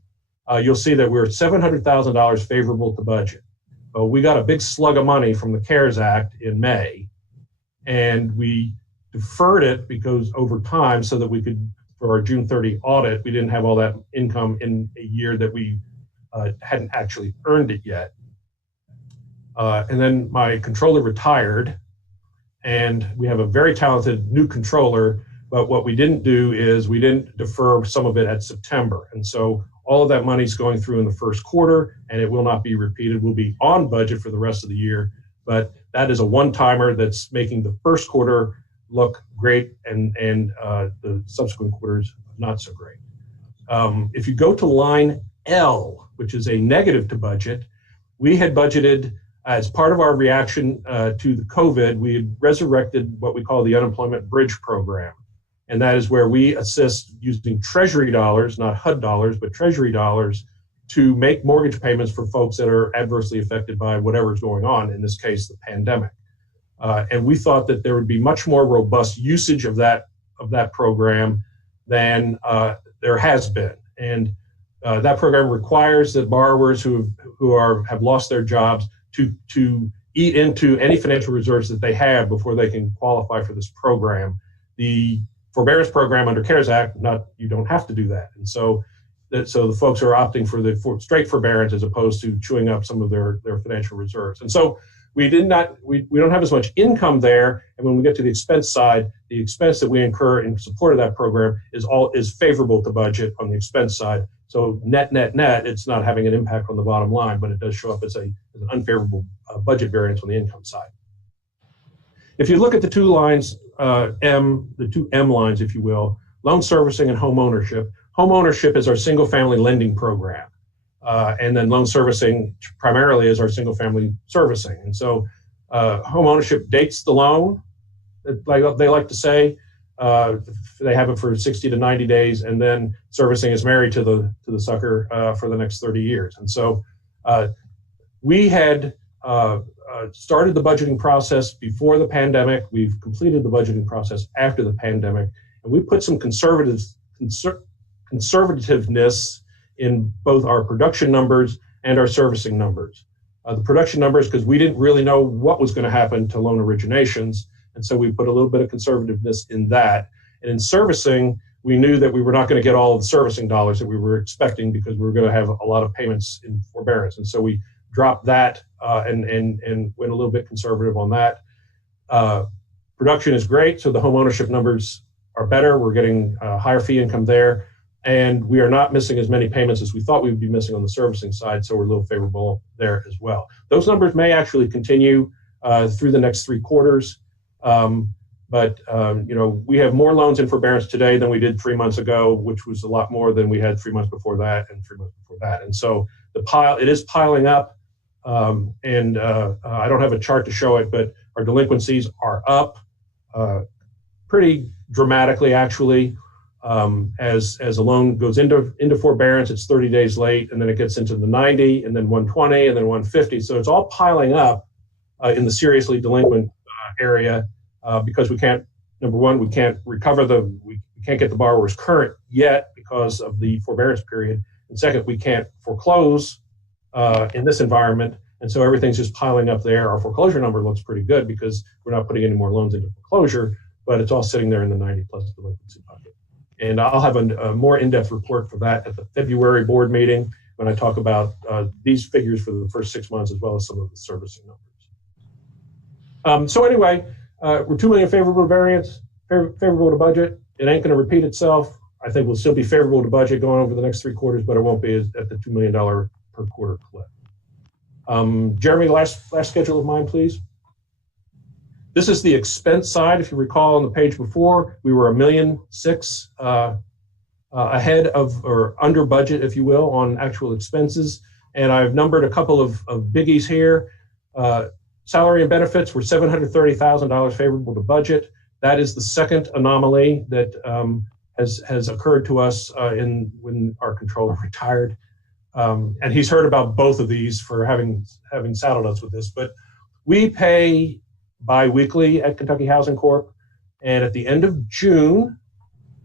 you'll see that we're $700,000 favorable to budget. We got a big slug of money from the CARES Act in May, and we deferred it because over time so that we could, for our June 30 audit, we didn't have all that income in a year that we hadn't actually earned it yet. And then my controller retired, and we have a very talented new controller, but what we didn't do is we didn't defer some of it at September. And so all of that money's going through in the first quarter, and it will not be repeated. We'll be on budget for the rest of the year, but that is a one-timer that's making the first quarter look great and the subsequent quarters not so great. If you go to line L, which is a negative to budget, we had budgeted as part of our reaction to the COVID, we had resurrected what we call the Unemployment Bridge Program. And that is where we assist using Treasury dollars, not HUD dollars, but Treasury dollars to make mortgage payments for folks that are adversely affected by whatever's going on, in this case, the pandemic. And we thought that there would be much more robust usage of that program than there has been. And that program requires that borrowers who have lost their jobs to eat into any financial reserves that they have before they can qualify for this program. The forbearance program under CARES Act, you don't have to do that. And so the folks are opting for the straight forbearance as opposed to chewing up some of their financial reserves. And so we don't have as much income there. And when we get to the expense side, the expense that we incur in support of that program is favorable to budget on the expense side. So net, it's not having an impact on the bottom line, but it does show up as an unfavorable budget variance on the income side. If you look at the two lines, the two M lines, if you will, loan servicing and home ownership. Home ownership is our single family lending program. And then loan servicing primarily is our single family servicing. And so home ownership dates the loan, like they like to say. They have it for 60 to 90 days, and then servicing is married to the sucker for the next 30 years. And so we had started the budgeting process before the pandemic. We've completed the budgeting process after the pandemic, and we put some conservativeness in both our production numbers and our servicing numbers. The production numbers, because we didn't really know what was going to happen to loan originations, and so we put a little bit of conservativeness in that. And in servicing, we knew that we were not going to get all of the servicing dollars that we were expecting because we were going to have a lot of payments in forbearance. And so we dropped that and went a little bit conservative on that. Production is great, so the home ownership numbers are better. We're getting higher fee income there. And we are not missing as many payments as we thought we would be missing on the servicing side, so we're a little favorable there as well. Those numbers may actually continue through the next 3 quarters, but we have more loans in forbearance today than we did 3 months ago, which was a lot more than we had 3 months before that and 3 months before that. And so it is piling up, and I don't have a chart to show it, but our delinquencies are up pretty dramatically, actually. As a loan goes into forbearance, it's 30 days late, and then it gets into the 90, and then 120, and then 150. So it's all piling up in the seriously delinquent area because we can't. Number one, we can't recover we can't get the borrowers current yet because of the forbearance period, and second, we can't foreclose in this environment, and so everything's just piling up there. Our foreclosure number looks pretty good because we're not putting any more loans into foreclosure, but it's all sitting there in the 90 plus delinquency bucket. And I'll have a more in-depth report for that at the February board meeting when I talk about these figures for the first 6 months as well as some of the servicing numbers. So anyway, we're $2 million favorable variance, favorable to budget. It ain't going to repeat itself. I think we'll still be favorable to budget going over the next 3 quarters, but it won't be at the $2 million per quarter clip. Jeremy, last schedule of mine, please. This is the expense side. If you recall on the page before, we were $1.6 million ahead of or under budget, if you will, on actual expenses. And I've numbered a couple of biggies here. Salary and benefits were $730,000 favorable to budget. That is the second anomaly that has occurred to us when our controller retired. And he's heard about both of these for having saddled us with this. But we pay bi-weekly at Kentucky Housing Corp. And at the end of June,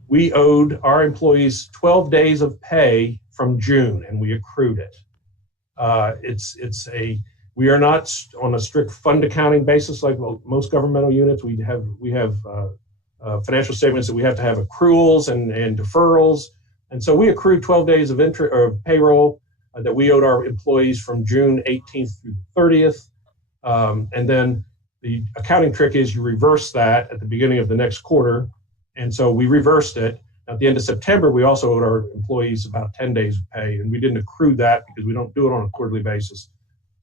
we owed our employees 12 days of pay from June, and we accrued it. We are not on a strict fund accounting basis like most governmental units. We have financial statements that we have to have accruals and deferrals. And so we accrued 12 days of payroll that we owed our employees from June 18th through the 30th. And then the accounting trick is you reverse that at the beginning of the next quarter. And so we reversed it. At the end of September, we also owed our employees about 10 days of pay, and we didn't accrue that because we don't do it on a quarterly basis.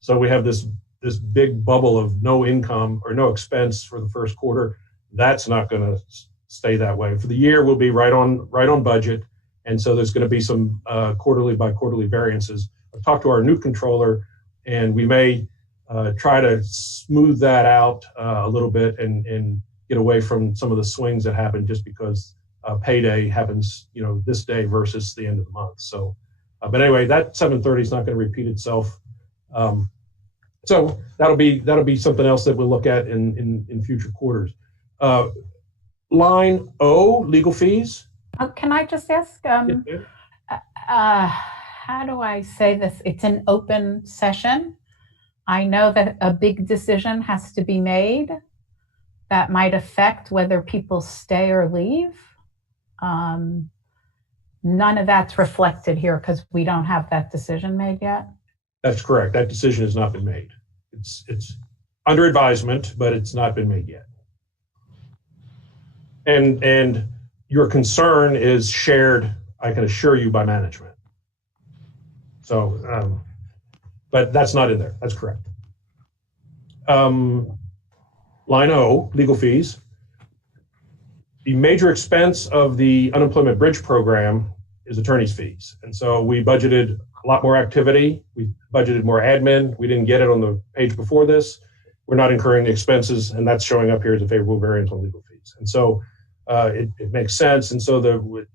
So we have this big bubble of no income or no expense for the first quarter. That's not going to stay that way. For the year, we'll be right on budget. And so there's going to be some quarterly by quarterly variances. I've talked to our new controller, and we may try to smooth that out a little bit and get away from some of the swings that happen just because payday happens, this day versus the end of the month. So, but anyway, that 730 is not going to repeat itself. So that'll be something else that we'll look at in future quarters. Line O, legal fees. Can I just ask? How do I say this? It's an open session. I know that a big decision has to be made that might affect whether people stay or leave. None of that's reflected here because we don't have that decision made yet. That's correct. That decision has not been made. It's under advisement, but it's not been made yet. And your concern is shared, I can assure you, by management. So, but that's not in there. That's correct. Line O, legal fees. The major expense of the unemployment bridge program is attorney's fees. And so we budgeted a lot more activity. We budgeted more admin. We didn't get it on the page before this. We're not incurring the expenses, and that's showing up here as a favorable variance on legal fees. And so it makes sense. And so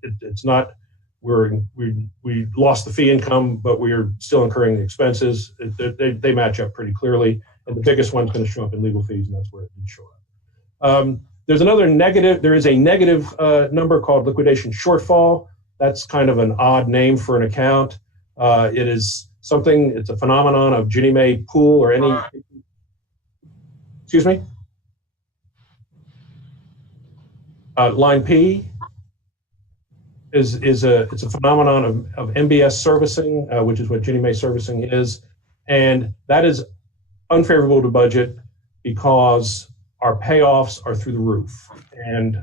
it's not, we lost the fee income, but we are still incurring the expenses. They match up pretty clearly. And the biggest one's going to show up in legal fees, and that's where it did show up. There's another negative. There is a negative number called liquidation shortfall. That's kind of an odd name for an account. It is something, it's a phenomenon of Ginnie Mae pool or any, excuse me? Line P it's a phenomenon of MBS servicing, which is what Ginnie Mae servicing is. And that is unfavorable to budget because our payoffs are through the roof. And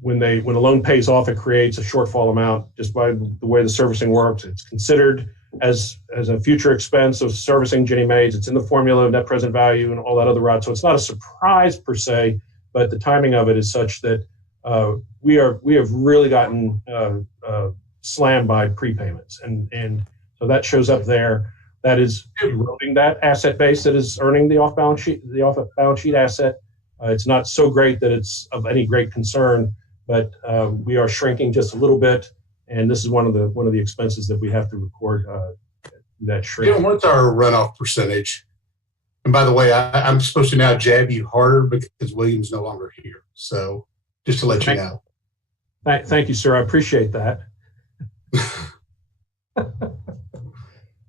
when a loan pays off, it creates a shortfall amount just by the way the servicing works. It's considered as a future expense of servicing Ginnie Mae's. It's in the formula of net present value and all that other rot. So it's not a surprise per se, but the timing of it is such that we have really gotten slammed by prepayments. And so that shows up there. That is eroding that asset base that is earning the off-balance sheet asset. It's not so great that it's of any great concern, but we are shrinking just a little bit, and this is one of the expenses that we have to record that shrink. You know, what's our runoff percentage? And by the way, I'm supposed to now jab you harder because William's no longer here. So just to let you know. Thank you, sir. I appreciate that.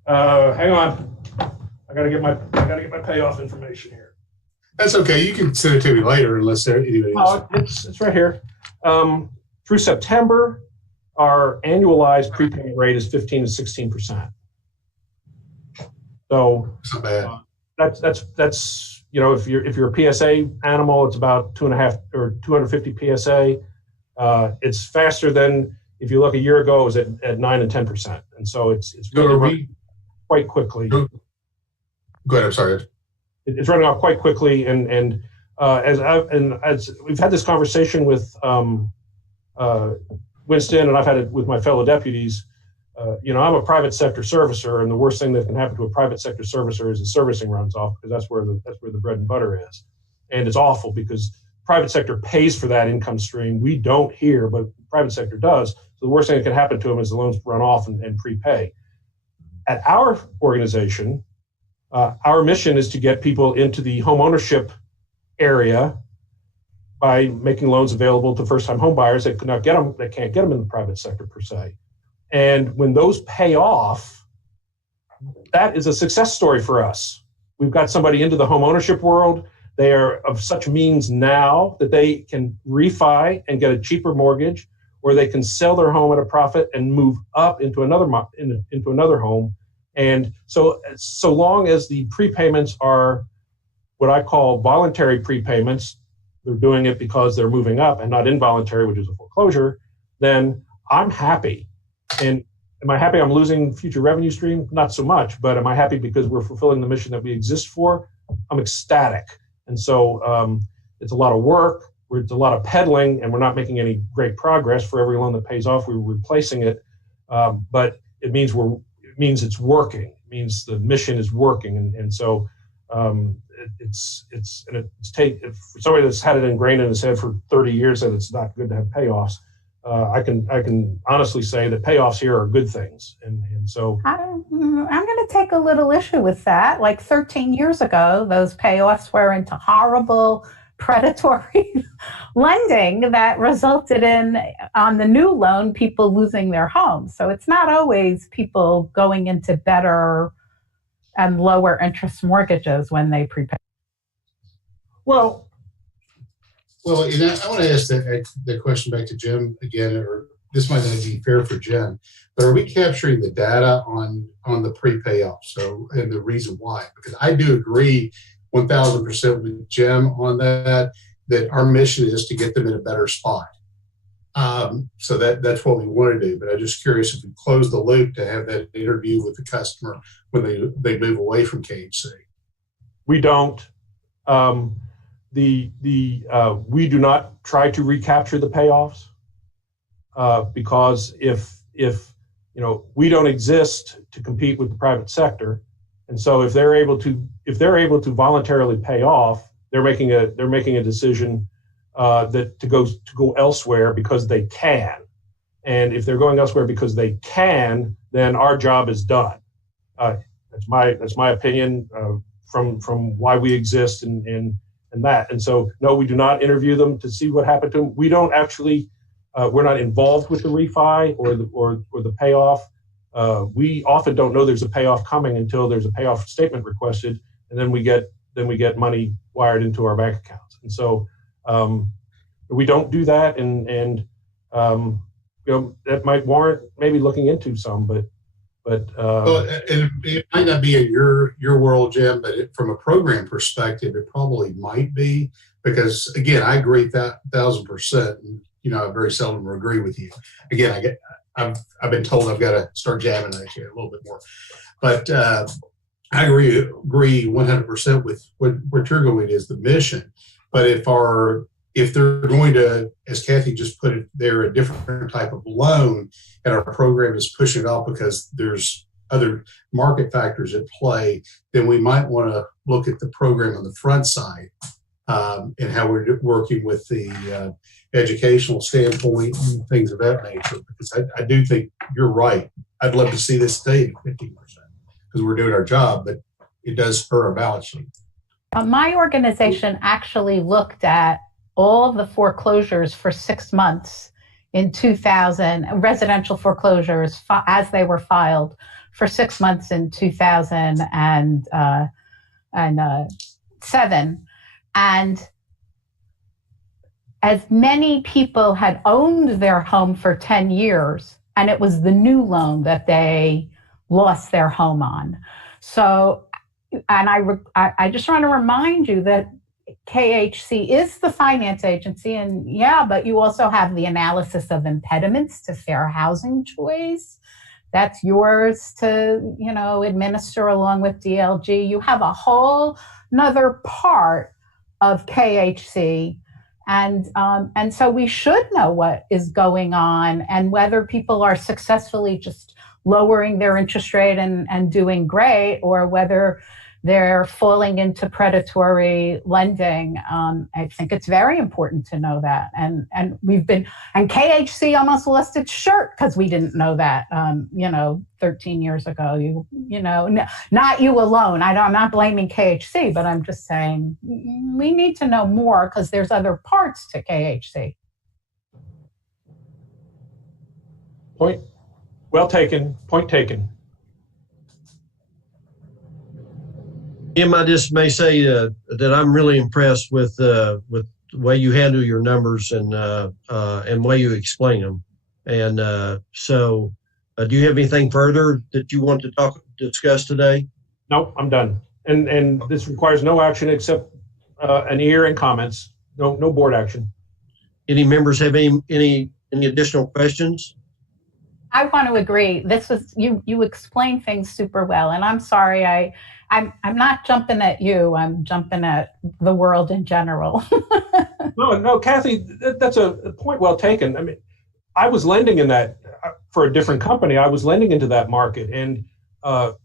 Hang on. I gotta get my payoff information here. That's okay. You can send it to me later unless anybody else. It's right here. Through September, our annualized prepayment rate is 15 to 16%. So that's not bad. That's if you're a PSA animal, it's about 2.5 or 250 PSA. It's faster than if you look a year ago, it was at 9 and 10%, and so it's really running quite quickly. Go ahead. I'm sorry. It's running off quite quickly, and as we've had this conversation with Winston, and I've had it with my fellow deputies. I'm a private sector servicer, and the worst thing that can happen to a private sector servicer is the servicing runs off, because that's where the bread and butter is, and it's awful because private sector pays for that income stream. We don't here, but the private sector does. So the worst thing that can happen to them is the loans run off and prepay. At our organization, our mission is to get people into the home ownership area by making loans available to first-time home buyers that can't get them in the private sector per se. And when those pay off, that is a success story for us. We've got somebody into the home ownership world. They are of such means now that they can refi and get a cheaper mortgage, or they can sell their home at a profit and move up into another home. And so long as the prepayments are what I call voluntary prepayments, they're doing it because they're moving up and not involuntary, which is a foreclosure, then I'm happy. And am I happy I'm losing future revenue stream? Not so much, but am I happy because we're fulfilling the mission that we exist for? I'm ecstatic. And so it's a lot of work, it's a lot of peddling, and we're not making any great progress. For every loan that pays off, we're replacing it. But it means it's working. It means the mission is working. And so for somebody that's had it ingrained in his head for 30 years that it's not good to have payoffs, I can honestly say that payoffs here are good things. And so I'm going to take a little issue with that. Like 13 years ago, those payoffs were into horrible predatory lending that resulted in, on the new loan, people losing their homes. So it's not always people going into better and lower interest mortgages when they prepay. Well, and I want to ask the question back to Jim again, or this might not be fair for Jim, but are we capturing the data on the pre-payoff? So, and the reason why? Because I do agree 1,000% with Jim on that our mission is to get them in a better spot. So that's what we want to do. But I'm just curious if we close the loop to have that interview with the customer when they move away from KHC. We don't. We do not try to recapture the payoffs because if we don't exist to compete with the private sector, and so if they're able to voluntarily pay off, they're making a decision that to go elsewhere because they can, and if they're going elsewhere because they can, then our job is done. That's my opinion from why we exist and that. And so, no, we do not interview them to see what happened to them. We don't actually, we're not involved with the refi or the payoff. We often don't know there's a payoff coming until there's a payoff statement requested, and then we get money wired into our bank accounts. And so we don't do that, and that might warrant maybe looking into some, but. Well, and it might not be in your world, Jim, but from a program perspective, it probably might be, because again, I agree 1,000%. I very seldom agree with you. Again, I've been told I've got to start jabbing at you a little bit more, but I agree 100% with what you're going is the mission. But if they're going to, as Kathy just put it, they're a different type of loan, and our program is pushing it off because there's other market factors at play, then we might want to look at the program on the front side and how we're working with the educational standpoint and things of that nature. Because I do think you're right. I'd love to see this stay at 15% because we're doing our job, but it does hurt our balance sheet. My organization actually looked at all of the foreclosures for 6 months in 2000, residential foreclosures as they were filed for 6 months in 2007. And as many people had owned their home for 10 years, and it was the new loan that they lost their home on. So, and I just want to remind you that KHC is the finance agency, and but you also have the analysis of impediments to fair housing choice. That's yours to, administer along with DLG. You have a whole nother part of KHC, and so we should know what is going on and whether people are successfully just lowering their interest rate and doing great, or whether they're falling into predatory lending. I think it's very important to know that. And KHC almost lost its shirt because we didn't know that, 13 years ago. Not you alone. I'm not blaming KHC, but I'm just saying we need to know more because there's other parts to KHC. Point well taken. Point taken. Jim, I just may say that I'm really impressed with the way you handle your numbers and way you explain them. And so, do you have anything further that you want to discuss today? No, I'm done. And this requires no action except an ear and comments. No board action. Any members have any additional questions? I want to agree. This was you explained things super well, and I'm sorry I'm not jumping at you. I'm jumping at the world in general. No, Kathy, that's a point well taken. I mean, I was lending in that for a different company. I was lending into that market, and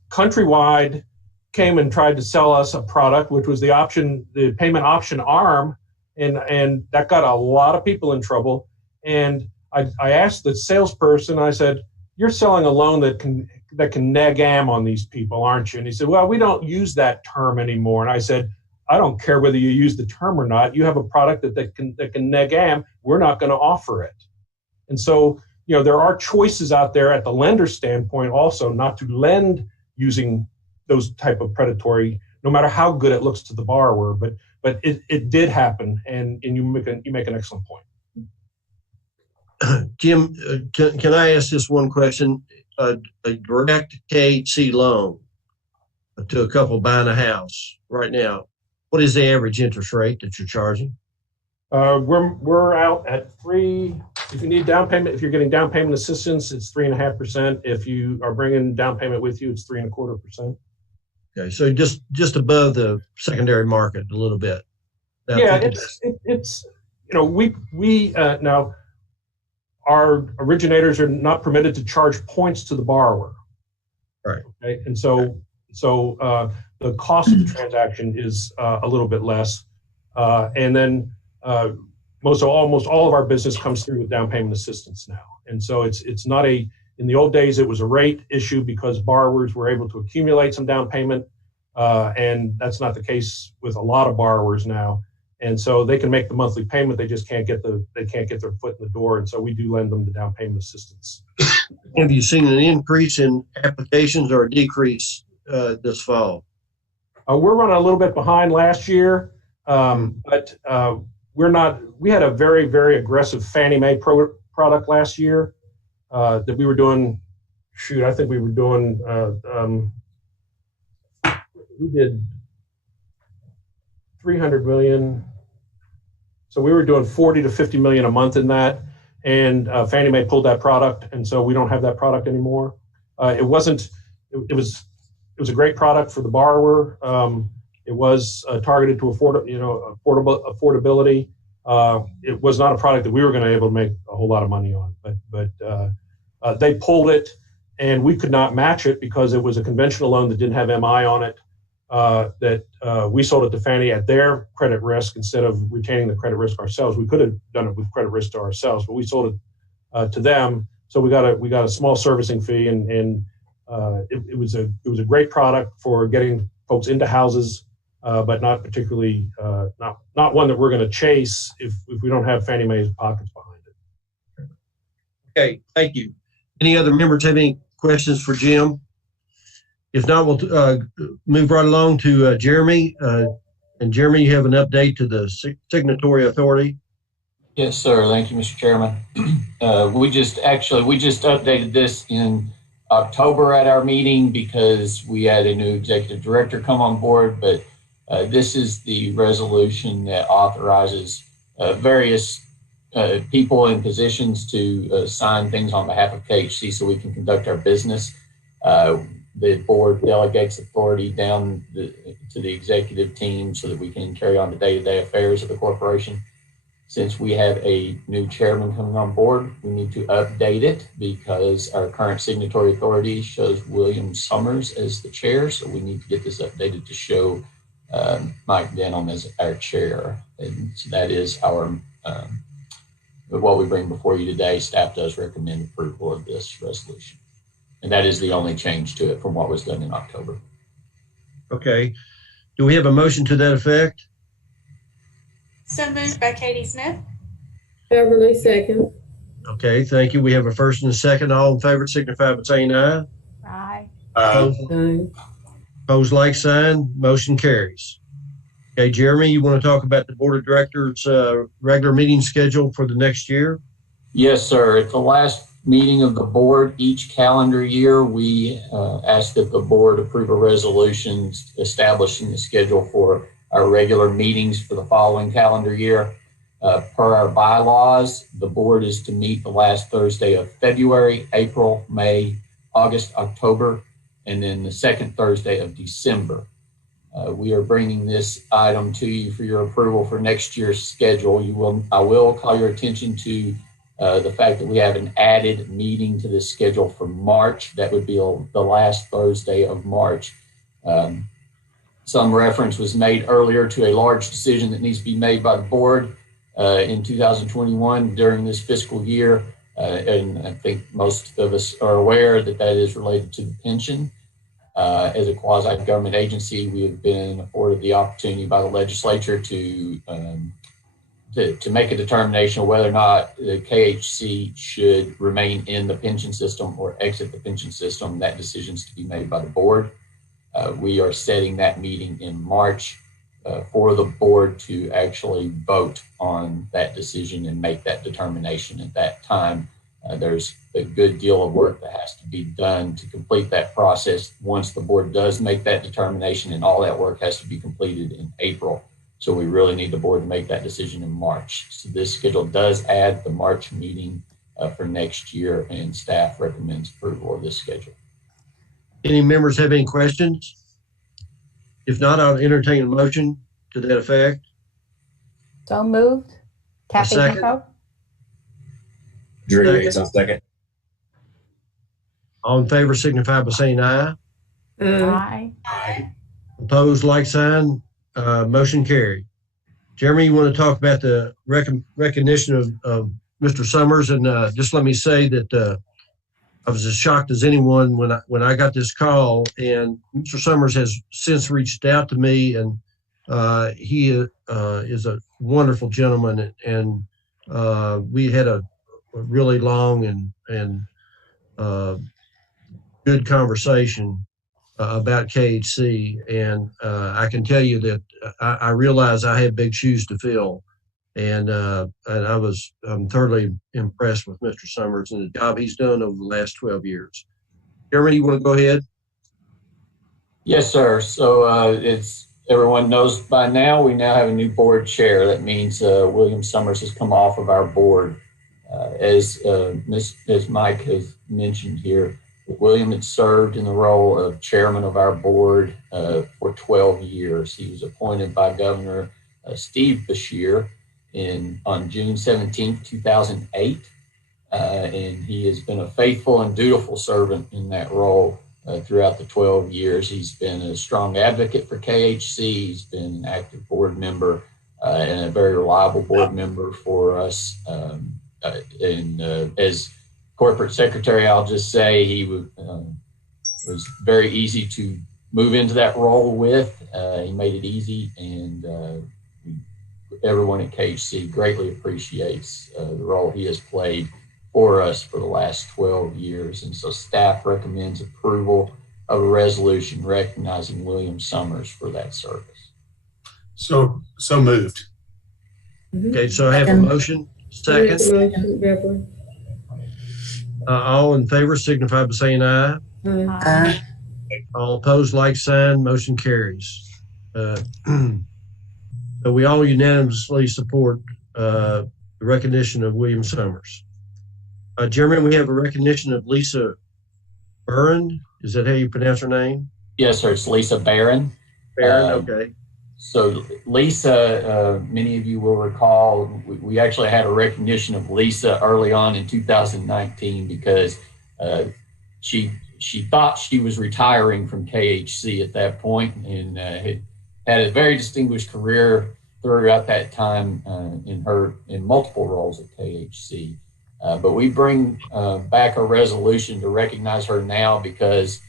Countrywide came and tried to sell us a product, which was the payment option arm, and that got a lot of people in trouble. And I asked the salesperson, I said, "You're selling a loan that can neg am on these people, aren't you?" And he said, "Well, we don't use that term anymore." And I said, "I don't care whether you use the term or not. You have a product that can neg am. We're not going to offer it." And so, there are choices out there at the lender standpoint also not to lend using those type of predatory, no matter how good it looks to the borrower. But it did happen, and you make an excellent point. Jim, can I ask this one question? A direct KHC loan to a couple buying a house right now, what is the average interest rate that you're charging? We're out at 3. If you need down payment, if you're getting down payment assistance, it's 3.5%. If you are bringing down payment with you, it's 3.25%. Okay, so just above the secondary market a little bit. Yeah, it's we now our originators are not permitted to charge points to the borrower. Right. Okay, and so the cost of the transaction is a little bit less, and then almost all of our business comes through with down payment assistance now. And so it's not in the old days, it was a rate issue because borrowers were able to accumulate some down payment, and that's not the case with a lot of borrowers now. And so they can make the monthly payment, they just can't get their foot in the door. And so we do lend them the down payment assistance. Have you seen an increase in applications or a decrease this fall? We're running a little bit behind last year, but we had a very, very aggressive Fannie Mae product last year that we were doing. I think we were doing, we did 300 million. So we were doing 40 to 50 million a month in that. And Fannie Mae pulled that product. And so we don't have that product anymore. It was a great product for the borrower. It was targeted to affordability. It was not a product that we were going to be able to make a whole lot of money on, but they pulled it, and we could not match it because it was a conventional loan that didn't have MI on it. We sold it to Fannie at their credit risk instead of retaining the credit risk ourselves. We could have done it with credit risk to ourselves, but we sold it to them. So we got a small servicing fee, and it was a great product for getting folks into houses. But not particularly, not one that we're going to chase if we don't have Fannie Mae's pockets behind it. Okay, thank you. Any other members have any questions for Jim? If not, we'll move right along to Jeremy. And Jeremy, you have an update to the signatory authority. Yes, sir. Thank you, Mr. Chairman. We just updated this in October at our meeting because we had a new executive director come on board, but this is the resolution that authorizes various people in positions to sign things on behalf of KHC so we can conduct our business. The board delegates authority down to the executive team so that we can carry on the day-to-day affairs of the corporation. Since we have a new chairman coming on board, we need to update it because our current signatory authority shows William Summers as the chair. So we need to get this updated to show Mike Denham as our chair. And so that is our what we bring before you today. Staff does recommend approval of this resolution. And that is the only change to it from what was done in October. Okay. Do we have a motion to that effect? So moved by Katie Smith. Beverly, second. Okay, thank you. We have a first and a second. All in favor signify by saying aye. Aye. Opposed, like sign. Motion carries. Okay, Jeremy, you want to talk about the board of directors' regular meeting schedule for the next year? Yes, sir. At the last meeting of the board each calendar year, we ask that the board approve a resolution establishing the schedule for our regular meetings for the following calendar year. Per our bylaws, the board is to meet the last Thursday of February, April, May, August, October, and then the second Thursday of December. We are bringing this item to you for your approval for next year's schedule. I will call your attention to the fact that we have an added meeting to this schedule for March. That would be the last Thursday of March. Some reference was made earlier to a large decision that needs to be made by the board in 2021 during this fiscal year. And I think most of us are aware that that is related to the pension. As a quasi-government agency, we have been afforded the opportunity by the legislature to make a determination of whether or not the KHC should remain in the pension system or exit the pension system. That decision is to be made by the board. We are setting that meeting in March for the board to actually vote on that decision and make that determination at that time. There's a good deal of work that has to be done to complete that process once the board does make that determination, and all that work has to be completed in April. So we really need the board to make that decision in March. So this schedule does add the March meeting for next year, and staff recommends approval of this schedule. Any members have any questions? If not, I'll entertain a motion to that effect. So moved. Kathy second. Hinko? Drew Hayes, I'll second. All in favor signify by saying aye. Aye. Opposed, like sign. Motion carried. Jeremy, you want to talk about the recognition of Mr. Summers? And just let me say that I was as shocked as anyone when I got this call. And Mr. Summers has since reached out to me, and he is a wonderful gentleman. And we had a really long and good conversation about KHC, and I can tell you that I realize I have big shoes to fill, and I'm thoroughly impressed with Mr. Summers and the job he's done over the last 12 years. Jeremy, you want to go ahead? Yes, sir. So it's everyone knows by now, we now have a new board chair. That means William Summers has come off of our board. As Mike has mentioned here, William had served in the role of chairman of our board for 12 years. He was appointed by Governor Steve Beshear on June 17, 2008. And he has been a faithful and dutiful servant in that role throughout the 12 years. He's been a strong advocate for KHC. He's been an active board member and a very reliable board member for us. As corporate secretary, I'll just say he was very easy to move into that role with. He made it easy, and everyone at KHC greatly appreciates the role he has played for us for the last 12 years. And so staff recommends approval of a resolution recognizing William Summers for that service. So moved. Okay, so I have a motion. Second. All in favor signify by saying aye. Aye. All opposed, like sign. Motion carries. So we all unanimously support the recognition of William Summers. Jeremy, we have a recognition of Lisa Barron. Is that how you pronounce her name? Yes, sir. It's Lisa Barron. Barron, okay. So Lisa, many of you will recall, we actually had a recognition of Lisa early on in 2019 because she thought she was retiring from KHC at that point, and had a very distinguished career throughout that time in multiple roles at KHC. But we bring back a resolution to recognize her now because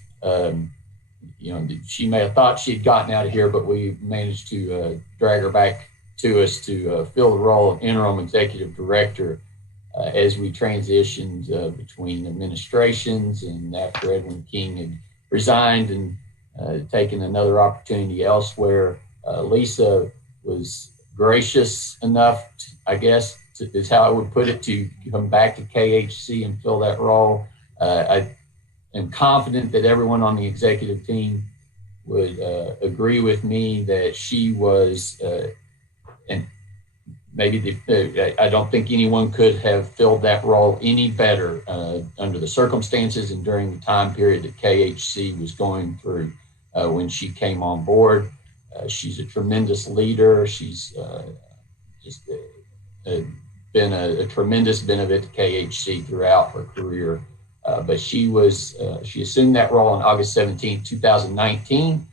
she may have thought she had gotten out of here, but we managed to drag her back to us to fill the role of interim executive director as we transitioned between administrations, and after Edwin King had resigned and taken another opportunity elsewhere. Lisa was gracious enough, I guess, is how I would put it, to come back to KHC and fill that role. I'm confident that everyone on the executive team would agree with me that she was, and maybe I don't think anyone could have filled that role any better under the circumstances and during the time period that KHC was going through when she came on board. She's a tremendous leader. She's just been a tremendous benefit to KHC throughout her career. But she assumed that role on August 17, 2019.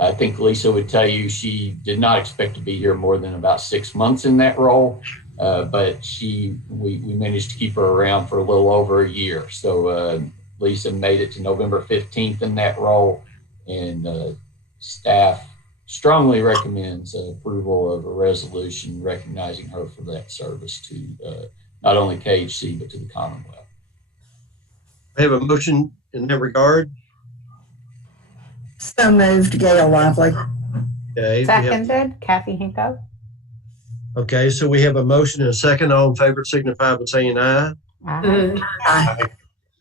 I think Lisa would tell you she did not expect to be here more than about 6 months in that role, but we managed to keep her around for a little over a year. So Lisa made it to November 15th in that role, and staff strongly recommends approval of a resolution recognizing her for that service to not only KHC, but to the Commonwealth. I have a motion in that regard. So moved, Gail Lively. Okay. Seconded, Kathy Hinko. Okay, so we have a motion and a second. All in favor signify by saying aye. Aye.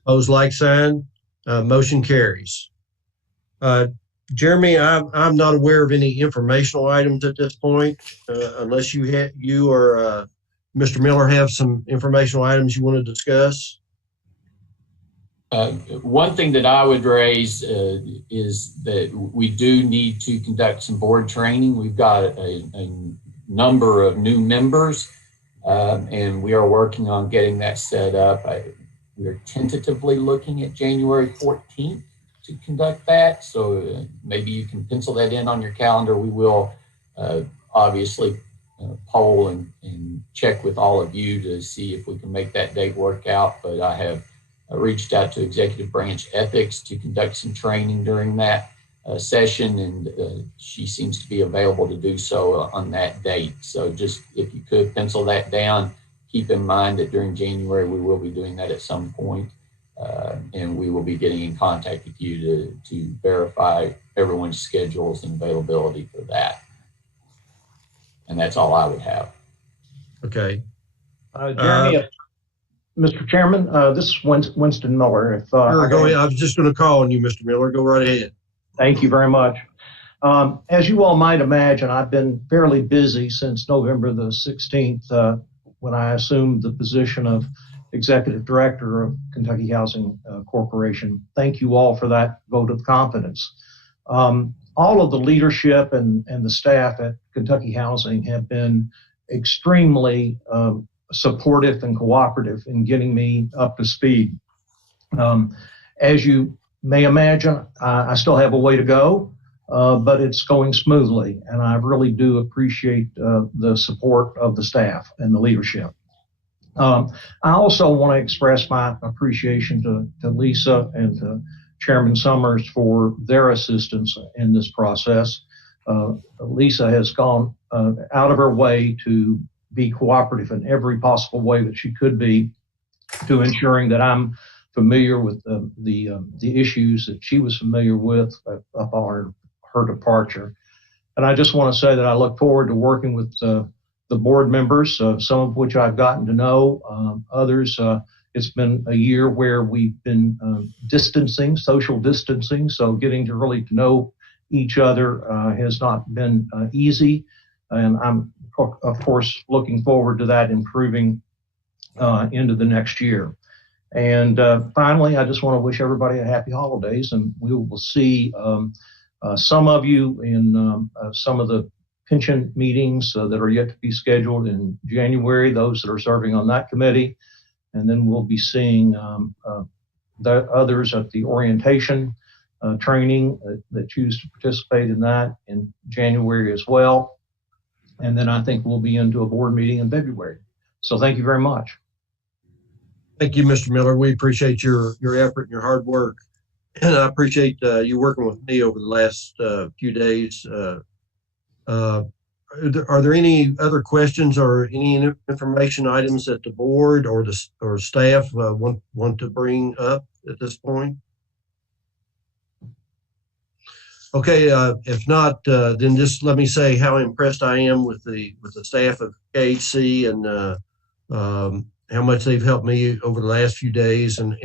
Opposed, like sign. Motion carries. Jeremy, I'm not aware of any informational items at this point, unless you or Mr. Miller have some informational items you want to discuss. One thing that I would raise is that we do need to conduct some board training. We've got a number of new members, and we are working on getting that set up. We're tentatively looking at January 14th to conduct that. So maybe you can pencil that in on your calendar. We will obviously poll and check with all of you to see if we can make that date work out. But I have reached out to Executive Branch Ethics to conduct some training during that session, and she seems to be available to do so on that date. So just if you could pencil that down, keep in mind that during January we will be doing that at some point, and we will be getting in contact with you to verify everyone's schedules and availability for that. And that's all I would have. Okay. Jeremy, Mr. Chairman, this is Winston Miller. If, sure, go ahead. I was just going to call on you, Mr. Miller. Go right ahead. Thank you very much. As you all might imagine, I've been fairly busy since November the 16th, when I assumed the position of Executive Director of Kentucky Housing Corporation. Thank you all for that vote of confidence. All of the leadership and the staff at Kentucky Housing have been extremely supportive and cooperative in getting me up to speed. As you may imagine, I still have a way to go, but it's going smoothly, and I really do appreciate the support of the staff and the leadership. I also want to express my appreciation to Lisa and to Chairman Summers for their assistance in this process. Lisa has gone out of her way to be cooperative in every possible way that she could be, to ensuring that I'm familiar with the issues that she was familiar with upon her departure. And I just want to say that I look forward to working with the board members, some of which I've gotten to know. Others, it's been a year where we've been social distancing, so getting to really to know each other has not been easy. And I'm, of course, looking forward to that improving into the next year. And finally, I just want to wish everybody a happy holidays, and we will see some of you in some of the pension meetings that are yet to be scheduled in January, those that are serving on that committee. And then we'll be seeing the others at the orientation training that choose to participate in that in January as well. And then I think we'll be into a board meeting in February. So thank you very much. Thank you, Mr. Miller. We appreciate your effort and your hard work. And I appreciate you working with me over the last few days. Are there any other questions or any information items that the board or staff want to bring up at this point? Okay, if not, then just let me say how impressed I am with the staff of KHC and how much they've helped me over the last few days, and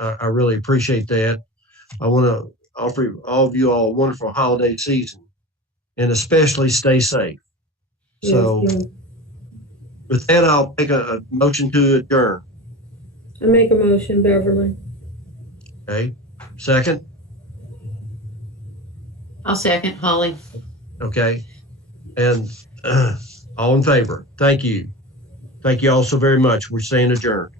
I really appreciate that. I want to offer all of you all a wonderful holiday season, and especially stay safe. So with that, I'll take a motion to adjourn. I make a motion, Beverly. Okay, second? I'll second, Holly. Okay, and all in favor? Thank you. Thank you all so very much. We're staying adjourned.